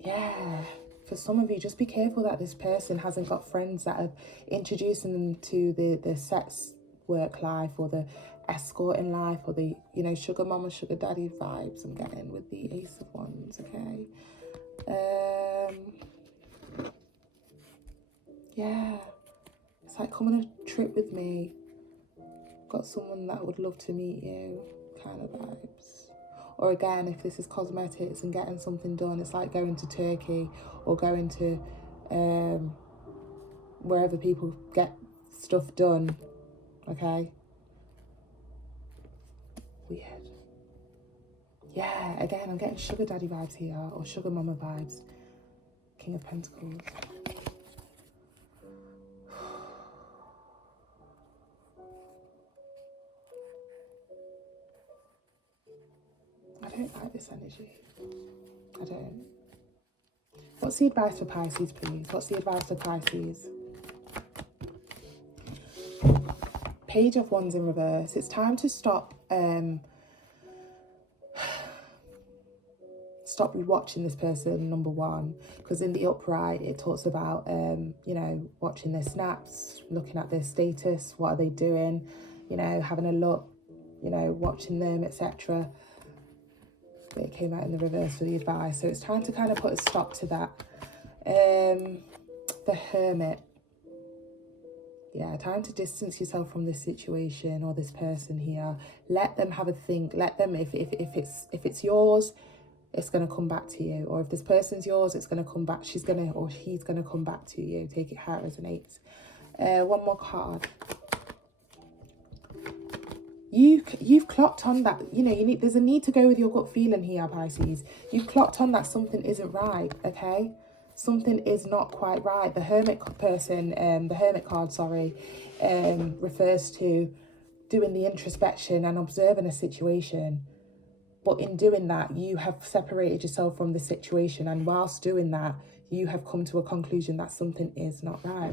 Yeah. For some of you, just be careful that this person hasn't got friends that are introducing them to the sex work life, or the escorting life, or the, you know, sugar mama, sugar daddy vibes I'm getting with the Ace of Wands, okay? Yeah. It's like, come on a trip with me. Got someone that would love to meet you kind of vibes. Or again, if this is cosmetics and getting something done, it's like going to Turkey or going to wherever people get stuff done, okay? Weird. Yeah, again, I'm getting sugar daddy vibes here, or sugar mama vibes. King of Pentacles. I don't like this energy. I don't. What's the advice for Pisces, please? What's the advice for Pisces? Page of Wands in reverse. It's time to stop watching this person, number one, because in the upright it talks about you know, watching their snaps, looking at their status, what are they doing, you know, having a look, you know, watching them, etc. But it came out in the reverse for the advice, so it's time to kind of put a stop to that. The Hermit. Yeah, time to distance yourself from this situation or this person here. Let them have a think. Let them, if it's yours, it's going to come back to you. Or if this person's yours, it's going to come back. She's going to, or he's going to come back to you. Take it how it resonates. One more card. You've clocked on that, you know, there's a need to go with your gut feeling here, Pisces. You've clocked on that something isn't right, okay? Something is not quite right. The Hermit person, the Hermit card, sorry, refers to doing the introspection and observing a situation. But in doing that, you have separated yourself from the situation. And whilst doing that, you have come to a conclusion that something is not right.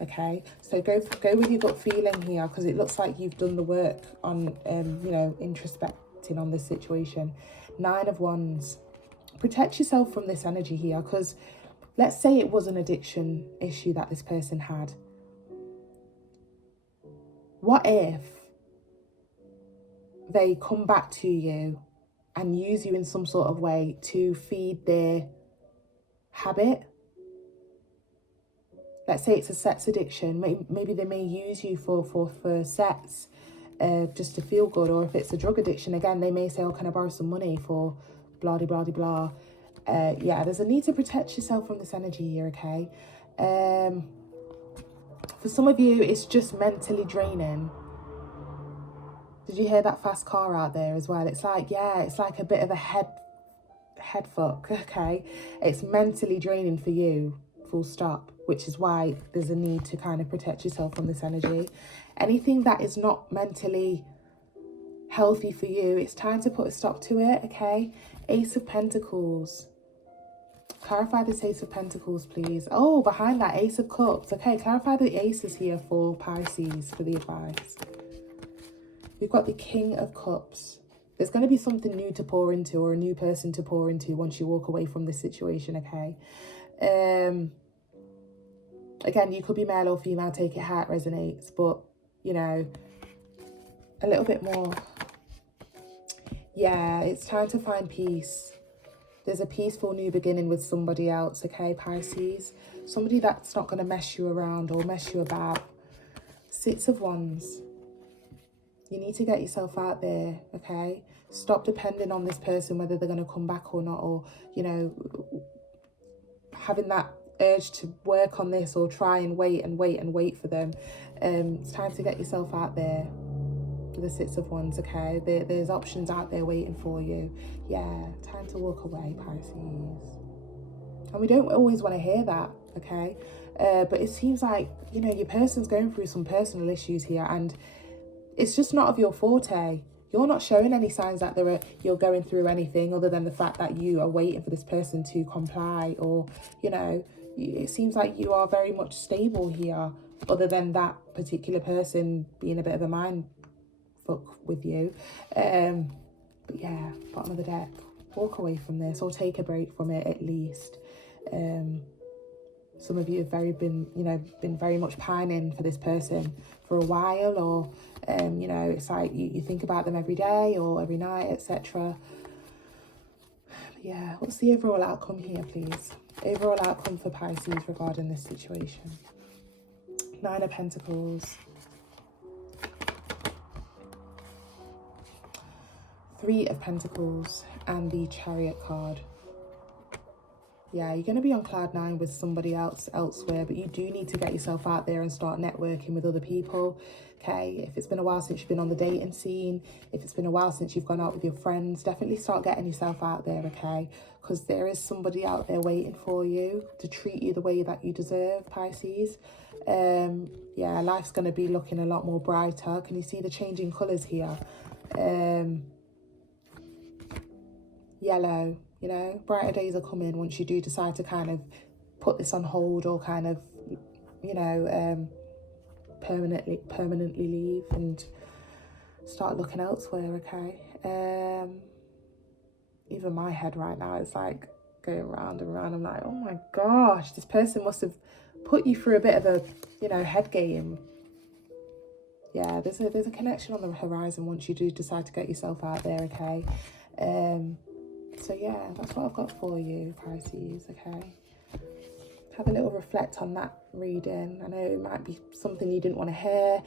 Okay, so go with your gut feeling here, because it looks like you've done the work on, you know, introspecting on this situation. 9 of Wands. Protect yourself from this energy here, because let's say it was an addiction issue that this person had. What if they come back to you and use you in some sort of way to feed their habit? Let's say it's a sex addiction. Maybe they may use you for sex, just to feel good. Or if it's a drug addiction, again, they may say, oh, can I borrow some money for blah, blah, blah, blah. Yeah, there's a need to protect yourself from this energy here, okay? For some of you, it's just mentally draining. Did you hear that fast car out there as well? It's like, yeah, it's like a bit of a head fuck, okay? It's mentally draining for you, full stop, which is why there's a need to kind of protect yourself from this energy. Anything that is not mentally healthy for you, it's time to put a stop to it, okay? Ace of Pentacles. Clarify this Ace of Pentacles, please. Oh, behind that, Ace of Cups. Okay, clarify the aces here for Pisces for the advice. We've got the King of Cups. There's going to be something new to pour into, or a new person to pour into once you walk away from this situation, okay? Again, you could be male or female, take it how it resonates, but, you know, a little bit more. Yeah, it's time to find peace. There's a peaceful new beginning with somebody else, okay, Pisces? Somebody that's not going to mess you around or mess you about. 6 of Wands. You need to get yourself out there, okay? Stop depending on this person, whether they're going to come back or not, or, you know, having that urge to work on this or try and wait for them. It's time to get yourself out there for the Six of Wands, okay? There's options out there waiting for you. Yeah, time to walk away, Pisces. And we don't always want to hear that, okay? But it seems like, you know, your person's going through some personal issues here, and it's just not of your forte. You're not showing any signs that you're going through anything other than the fact that you are waiting for this person to comply, or, you know, it seems like you are very much stable here, other than that particular person being a bit of a mind fuck with you. But yeah, bottom of the deck. Walk away from this, or take a break from it at least. Some of you have been very much pining for this person for a while, or you know, it's like you think about them every day or every night, etc. Yeah, what's the overall outcome here, please? Overall outcome for Pisces regarding this situation. 9 of Pentacles. 3 of Pentacles and the Chariot card. Yeah, you're going to be on cloud 9 with somebody else elsewhere, but you do need to get yourself out there and start networking with other people, okay? If it's been a while since you've been on the dating scene, if it's been a while since you've gone out with your friends, definitely start getting yourself out there, okay? Because there is somebody out there waiting for you to treat you the way that you deserve, Pisces. Yeah, life's going to be looking a lot more brighter. Can you see the changing colours here? Yellow. You know, brighter days are coming once you do decide to kind of put this on hold, or kind of, you know, permanently leave and start looking elsewhere, okay? Even my head right now is like going round and round. I'm like, oh my gosh, this person must have put you through a bit of a, you know, head game. Yeah, there's a connection on the horizon once you do decide to get yourself out there, okay? So yeah, that's what I've got for you, Pisces, okay? Have a little reflect on that reading. I know it might be something you didn't want to hear.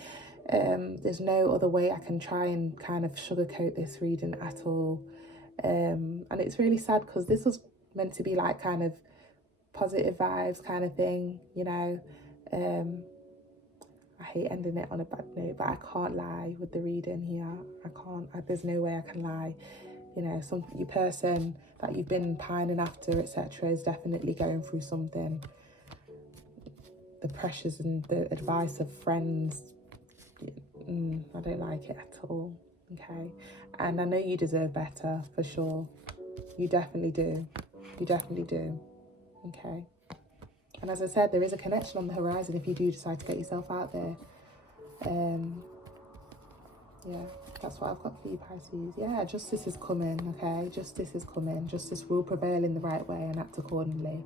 There's no other way I can try and kind of sugarcoat this reading at all. And it's really sad because this was meant to be like kind of positive vibes kind of thing, you know. I hate ending it on a bad note, but I can't lie with the reading here. I can't, there's no way I can lie. You know, your person that you've been pining after, etc., is definitely going through something. The pressures and the advice of friends, I don't like it at all, okay? And I know you deserve better, for sure. You definitely do. You definitely do, okay? And as I said, there is a connection on the horizon if you do decide to get yourself out there. Yeah, that's what I've got for you, Pisces. Yeah, justice is coming, okay? Justice is coming. Justice will prevail in the right way and act accordingly.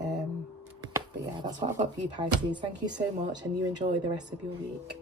But yeah, that's what I've got for you, Pisces. Thank you so much, and you enjoy the rest of your week.